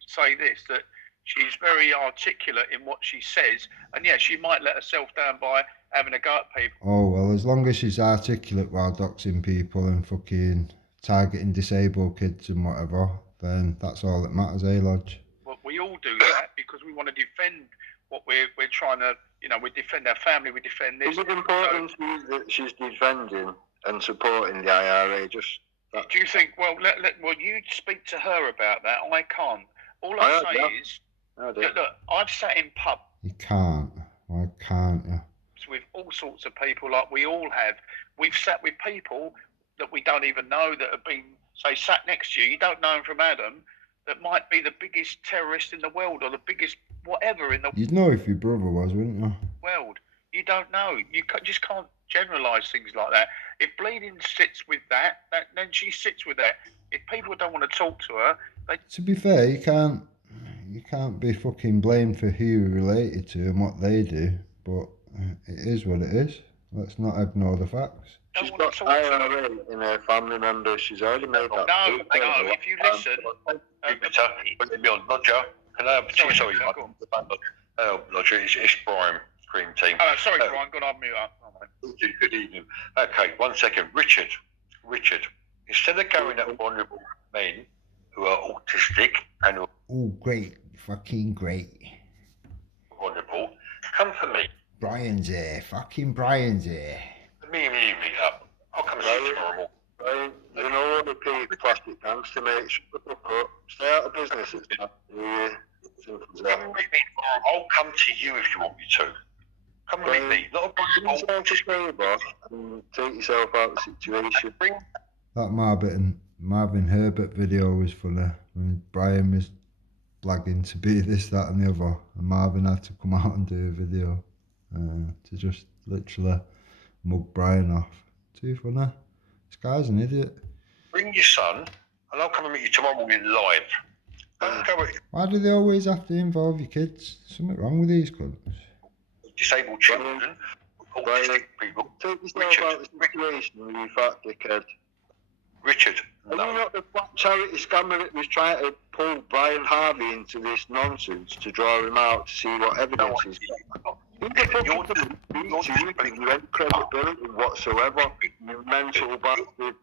say this, that she's very articulate in what she says, and yeah, she might let herself down by having a go at people. Oh, well, as long as she's articulate while doxing people and fucking targeting disabled kids and whatever, then that's all that matters, eh, Lodge? Well, we all do that because we want to defend what we're trying to, we defend our family, we defend this. Is it important to you that she's defending and supporting the IRA? Do you think, well, you speak to her about that, I can't. All I say is, look, I've sat in pubs. You can't. Why can't you? With all sorts of people, like we all have. We've sat with people that we don't even know that have been, say, sat next to you. You don't know them from Adam. That might be the biggest terrorist in the world or the biggest whatever in the You'd know if your brother was, wouldn't you? world. You don't know. You just can't generalise things like that. If Bleeding sits with that, then she sits with that. If people don't want to talk to her, they... To be fair, you can't be fucking blamed for who you're related to and what they do, but it is what it is. Let's not ignore the facts. She's got IRA in her family members. She's already made that. No, if you listen... Lodger, can I have... Sorry, Lodger, it's Brian, Cream Team. Sorry, Brian, go on, mute up. Good evening. Okay, 1 second. Richard, instead of going at vulnerable men who are autistic and Oh, great. Fucking great. vulnerable, come for me. Brian's here. Fucking Brian's here. Me up. I'll come see you tomorrow. Brian, you know what the big plastic gangster mate, stay out of business. Yeah. I'll come to you if you want me to. Come and meet me. Not a yourself a favour and take yourself out of the situation. That Marvin Herbert video was funny. When Brian was blagging to be this, that and the other. And Marvin had to come out and do a video to just literally mug Brian off. Too funny. This guy's an idiot. Bring your son and I'll come and meet you tomorrow morning live. Why do they always have to involve your kids? Something wrong with these cunts. Disabled children, autistic people. Take yourself out of the situation, you fat dickhead. Richard. Are you not the black charity scammer that was trying to pull Brian Harvey into this nonsense to draw him out to see what evidence he's got? Who the fuck you ain't credibility whatsoever, you mental bastard.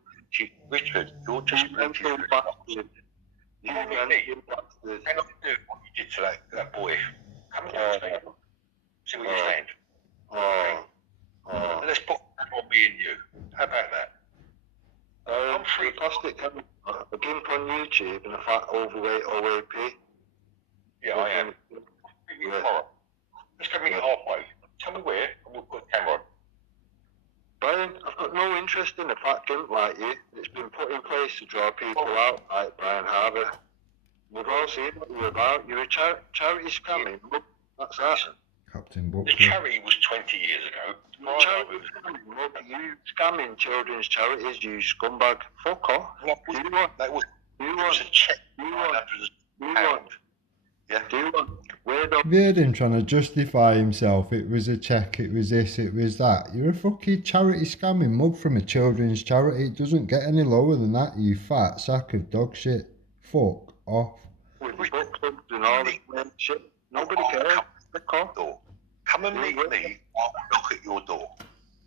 Richard, you're just mental bastard. You mental bastard. I don't do what you did to that boy. Come here, see what you're saying. Let's put on me and you. How about that? I'm free plastic camera, a gimp on YouTube and a fat overweight OAP. Yeah, I am. Tomorrow. Let's go meet halfway. Tell me where and we'll put a camera on. Brian, I've got no interest in a fat gimp like you. It's been put in place to draw people out like Brian Harvey. We've all seen what you're about. You're a charity scamming. That's that. Captain Buck. The charity was 20 years ago. You scamming children's charities, you scumbag. Fuck off. That was a check. Yeah. Have you heard him trying to justify himself? It was a check, it was this, it was that. You're a fucking charity scamming mug from a children's charity. It doesn't get any lower than that, you fat sack of dog shit. Fuck off. With book clubs and all this shit. Nobody cares. Fuck off. Come and meet me, I'll knock at your door.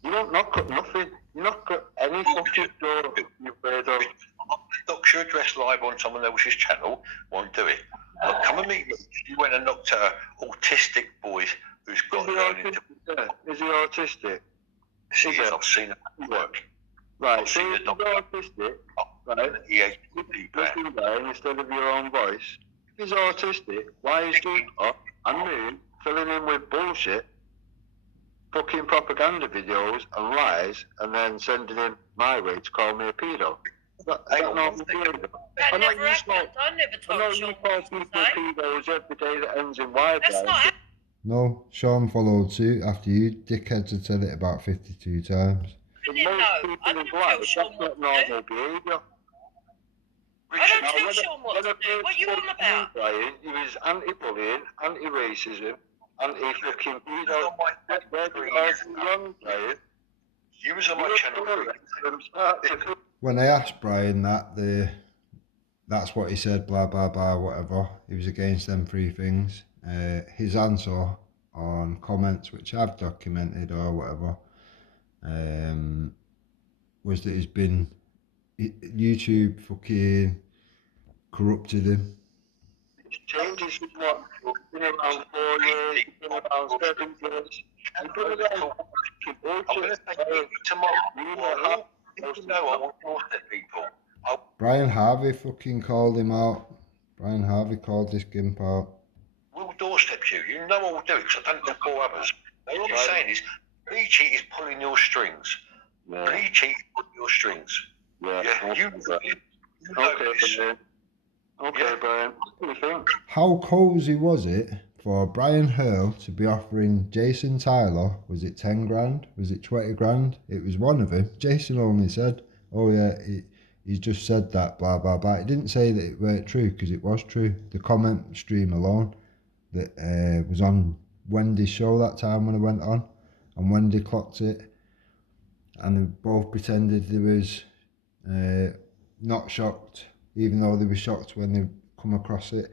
You don't knock at nothing. You knock at any fucking door you've heard of. Knock your address live on someone else's channel, won't do it. But come and meet me. You went and knocked at an autistic boy who's got learning to... Is he autistic? I've seen it work. Right, so if he's autistic, right, listen down instead of your own voice. If he's autistic, why is he and me filling in with bullshit, fucking propaganda videos and lies, and then sending him my way to call me a pedo? That never happened. I never told you call people pedos every day that ends in Y. No, Sean followed suit after you dickheads had said it about 52 times. Most people in black, that's not normal behaviour. I don't tell Sean what to do. What are you on about? He was anti-bullying, anti-racism, anti-fucking pedo. You was on my channel. When I asked Brian that's what he said, blah blah blah, whatever. He was against them three things. His answer on comments, which I've documented or whatever, was that YouTube fucking corrupted him. Changes in what? Been around 4 years, been around 7 years. And put it on tomorrow. Brian Harvey fucking called him out. Brian Harvey called this gimp out. We'll doorstep you. You know I will do it because I don't do 4 others. All I'm saying is, Bleachy is pulling your strings. Yeah. Bleachy is pulling your strings. Yeah. You know this. Okay, Brian. What do you think? How cozy was it for Brian Hurl to be offering Jason Tyler, was it 10 grand? Was it 20 grand? It was one of them. Jason only said, oh yeah, he's just said that, blah, blah, blah. He didn't say that it weren't true, because it was true. The comment stream alone that was on Wendy's show that time when I went on, and Wendy clocked it. and they both pretended they was not shocked, even though they were shocked when they come across it.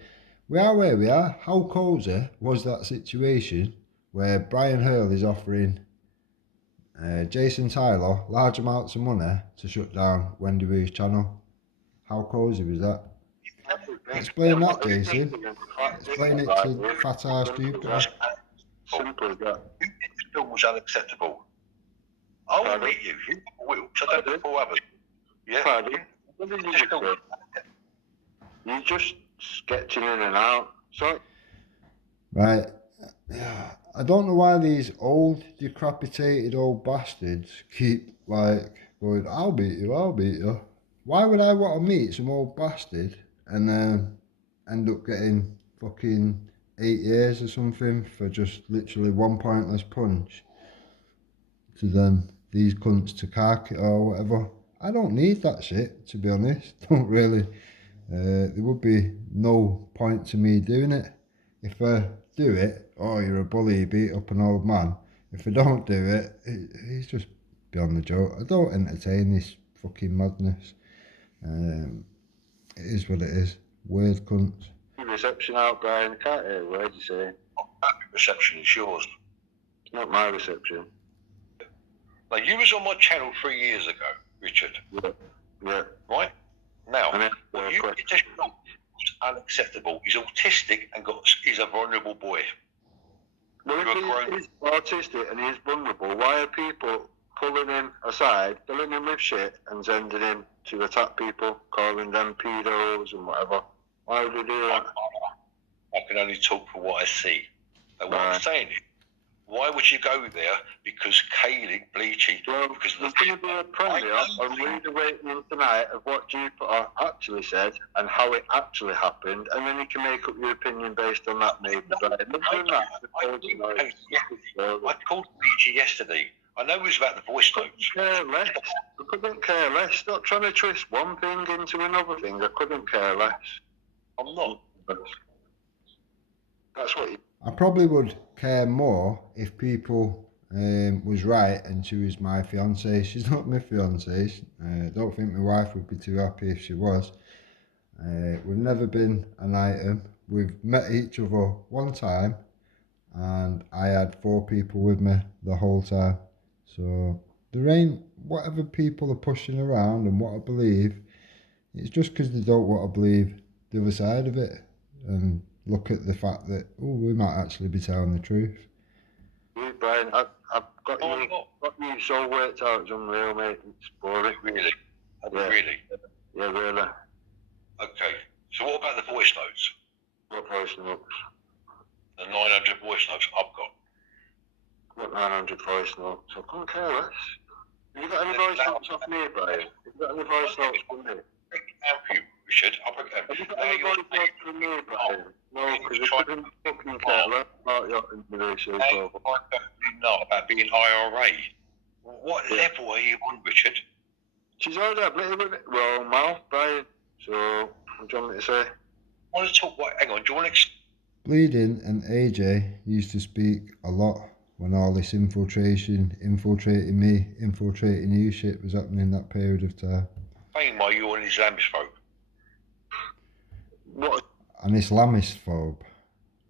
We are where we are. How cozy was that situation where Brian Hurl is offering Jason Tyler large amounts of money to shut down Wendy Woo's channel? How cozy was that? Explain that, Jason. Explain it to fat ass stupid. Simple as that. This film was unacceptable. I will meet you. You will. So don't do it for others. Yeah. Paddy, what did you just say? You're just sketching in and out. Sorry. Right. I don't know why these old, decrepitated old bastards keep like going, I'll beat you, I'll beat you. Why would I want to meet some old bastard and end up getting fucking 8 years or something for just literally one pointless punch to then these cunts to cark it or whatever? I don't need that shit, to be honest. Don't really. There would be no point to me doing it. If I do it, oh, you're a bully, you beat up an old man. If I don't do it, he's just beyond the joke. I don't entertain this fucking madness. It is what it is. Weird cunts. Reception out, Brian. I can't hear a word you say. That reception is yours. It's not my reception. Now, you was on my channel 3 years ago, Richard. Yeah. Right? Now, what you did this was unacceptable. He's autistic and he's a vulnerable boy. Well, if he's autistic and he's vulnerable, why are people pulling him aside, filling him with shit and sending him to attack people, calling them pedos and whatever? Why would they do that? I can only talk for what I see. And what I'm saying is, why would you go there? Because Kaylee, Bleachy, because there's going to be a premiere on reiterating tonight of what Jupiter actually said and how it actually happened, and then you can make up your opinion based on that, maybe. I called Bleachy yesterday. I know it was about the voice notes. I couldn't care less. Stop trying to twist one thing into another thing. I couldn't care less. I'm not. That's what you... I probably would care more if people was right and she was my fiancée. She's not my fiancée. I don't think my wife would be too happy if she was. We've never been an item. We've met each other one time and I had 4 people with me the whole time. So there ain't whatever people are pushing around and what I believe. It's just because they don't want to believe the other side of it and look at the fact that, oh, we might actually be telling the truth. You, Brian, I've got you so worked out, it's unreal, mate. It's boring. Really? Yeah. Really? Yeah, really. Okay. So what about the voice notes? What voice notes? The 900 voice notes I've got. What 900 voice notes? I couldn't care less. Have you got any voice notes off me, Brian? Have you got any voice notes from me? Thank you, Richard. I'll bring them. Have you got any voice notes from me, Brian? No, because I couldn't fucking care less about your intimidation. Not about being IRA. What level are you on, Richard? She's already admitted with it. Well, mouth, Brian. So, what do you want me to say? I want to talk. Hang on. Do you want to? Bleeding and AJ used to speak a lot when all this infiltrating you shit was happening in that period of time. Explain why you're an Islamophobe. What? An Islamistphobe.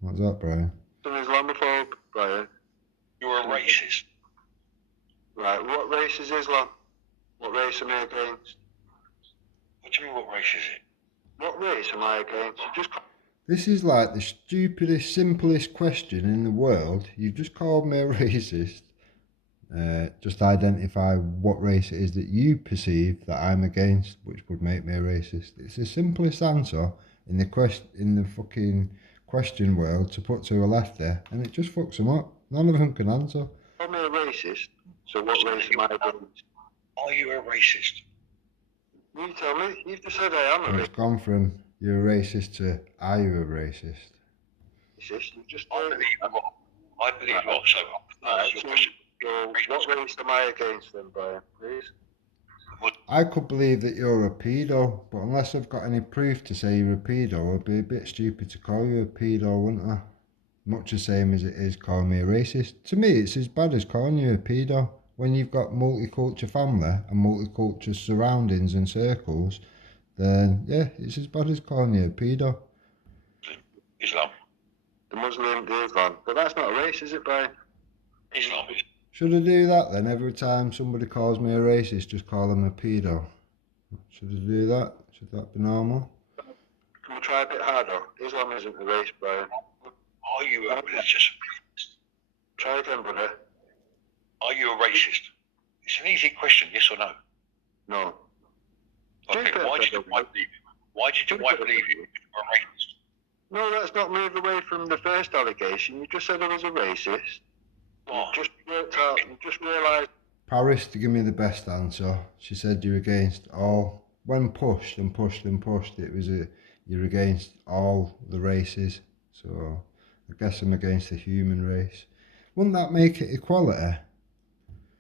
What's that, Brian? An Islamophobe, Brian. You're a racist. Right, what race is Islam? What race am I against? What do you mean, what race is it? What race am I against? This is like the stupidest, simplest question in the world. You've just called me a racist. Just identify what race it is that you perceive that I'm against, which would make me a racist. It's the simplest answer in the fucking question world to put to a lefty, and it just fucks them up. None of them can answer. I'm a racist. So what race am I against? Are you a racist? You tell me. You've just said I am a racist. It's gone from you're a racist to are you a racist? I believe you are. So, what race am I against then, Brian? Please. I could believe that you're a pedo, but unless I've got any proof to say you're a pedo, it'd be a bit stupid to call you a pedo, wouldn't I? Much the same as it is calling me a racist. To me, it's as bad as calling you a pedo. when you've got multicultural family and multicultural surroundings and circles, then yeah, it's as bad as calling you a pedo. Islam. The Muslim, the Islam. But that's not a race, is it, Brian? Islam is. Should I do that then? Every time somebody calls me a racist, just call them a pedo. Should I do that? Should that be normal? Can we try a bit harder? Islam isn't a race, Brian. Are you a religious? Try again, brother. Are you a racist? It's an easy question, yes or no? No. Okay, why did your wife leave you? Why did your wife leave you? You're a racist. No, that's not moved away from the first allegation. You just said I was a racist. Oh. You just worked out, you just realised. Paris to give me the best answer. She said you're against all. When pushed and pushed and pushed, it was you're against all the races. So I guess I'm against the human race. Wouldn't that make it equality?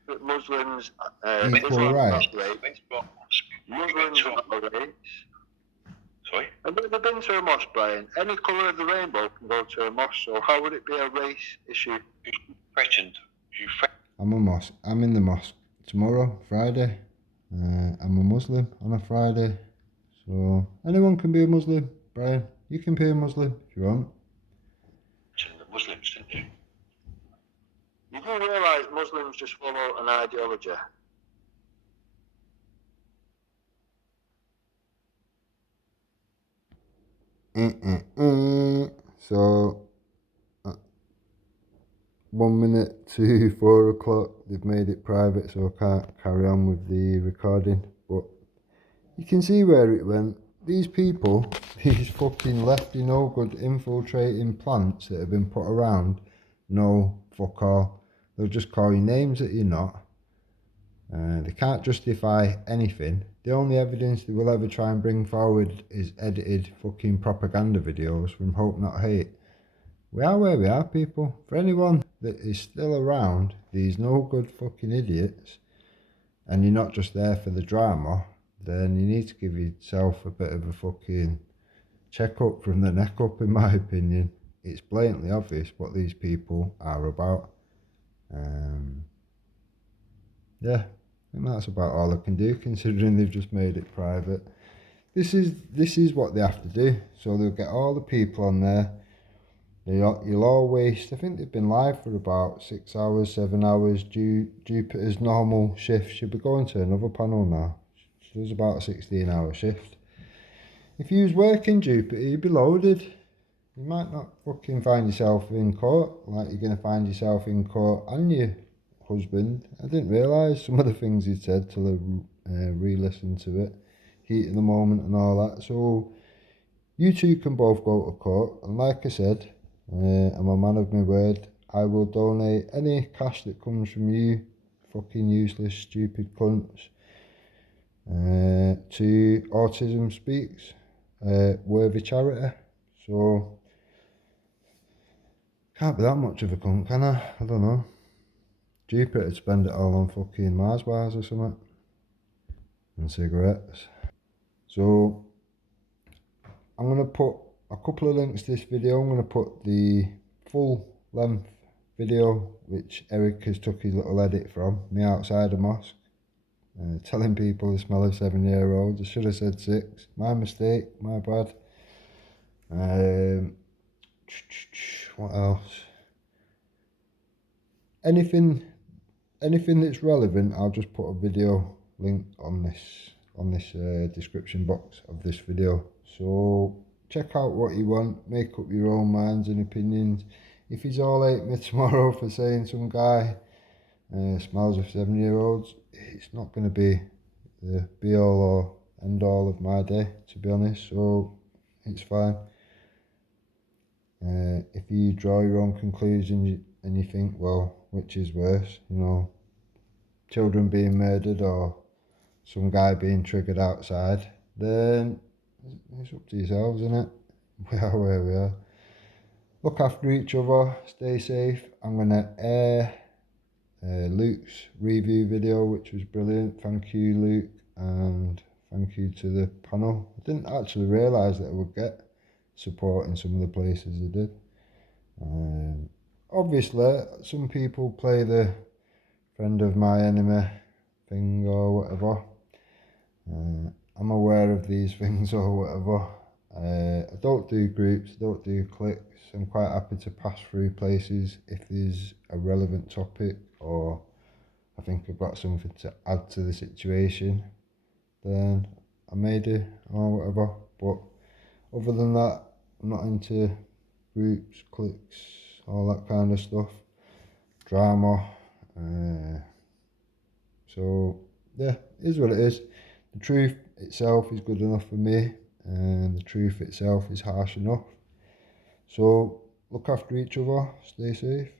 That Muslims, Equal rights. Muslims are not a race. Sorry? I've never been to a mosque, Brian. Any colour of the rainbow can go to a mosque, so how would it be a race issue? You threatened. I'm a mosque. I'm in the mosque tomorrow, Friday. I'm a Muslim on a Friday. So anyone can be a Muslim, Brian. You can be a Muslim if you want. The Muslims, didn't you? You do realise Muslims just follow an ideology. So 1 minute to 4 o'clock, they've made it private, so I can't carry on with the recording, but you can see where it went. These people, these fucking lefty no good infiltrating plants that have been put around, no fuck all. They'll just call you names that you're not. They can't justify anything. The only evidence they will ever try and bring forward is edited fucking propaganda videos from Hope Not Hate. We are where we are, people. For anyone that is still around, these no good fucking idiots, and you're not just there for the drama, then you need to give yourself a bit of a fucking check up from the neck up, in my opinion. It's blatantly obvious what these people are about. Yeah, I think that's about all I can do, considering they've just made it private. This is what they have to do. So they'll get all the people on there. You'll all waste. I think they've been live for about 6 hours, 7 hours. Jupiter's normal shift. She'll be going to another panel now. She does about a 16-hour shift. If you was working Jupiter, you'd be loaded. You might not fucking find yourself in court like you're going to find yourself in court and your husband. I didn't realise some of the things he'd said till I re-listened to it. Heat of the moment and all that. So you two can both go to court. And like I said, I'm a man of my word. I will donate any cash that comes from you fucking useless, stupid cunts to Autism Speaks, worthy charity. So can't be that much of a cunt, can I? I don't know. Jupiter would spend it all on fucking Mars bars or something. And cigarettes. So I'm going to put a couple of links to this video. I'm going to put the full length video which Eric has took his little edit from, me outside a mosque, telling people the smell of 7-year-olds. I should have said 6. My mistake, my bad. What else? Anything that's relevant, I'll just put a video link on this description box of this video. So check out what you want, make up your own minds and opinions. If he's all hate me tomorrow for saying some guy smells of 7-year-olds, it's not going to be the be all or end all of my day, to be honest, so it's fine. If you draw your own conclusions and you think, well, which is worse, you know, children being murdered or some guy being triggered outside, then it's up to yourselves, isn't it? We are where we are. Look after each other, stay safe. I'm going to air Luke's review video, which was brilliant. Thank you, Luke, and thank you to the panel. I didn't actually realise that I would get support in some of the places I did. Obviously, some people play the friend of my enemy thing or whatever. I'm aware of these things or whatever. I don't do groups, I don't do cliques. I'm quite happy to pass through places if there's a relevant topic or I think I've got something to add to the situation, then I may do or whatever. But other than that, I'm not into groups, cliques, all that kind of stuff, drama. So yeah, it is what it is. The truth itself is good enough for me, and the truth itself is harsh enough. So look after each other, stay safe.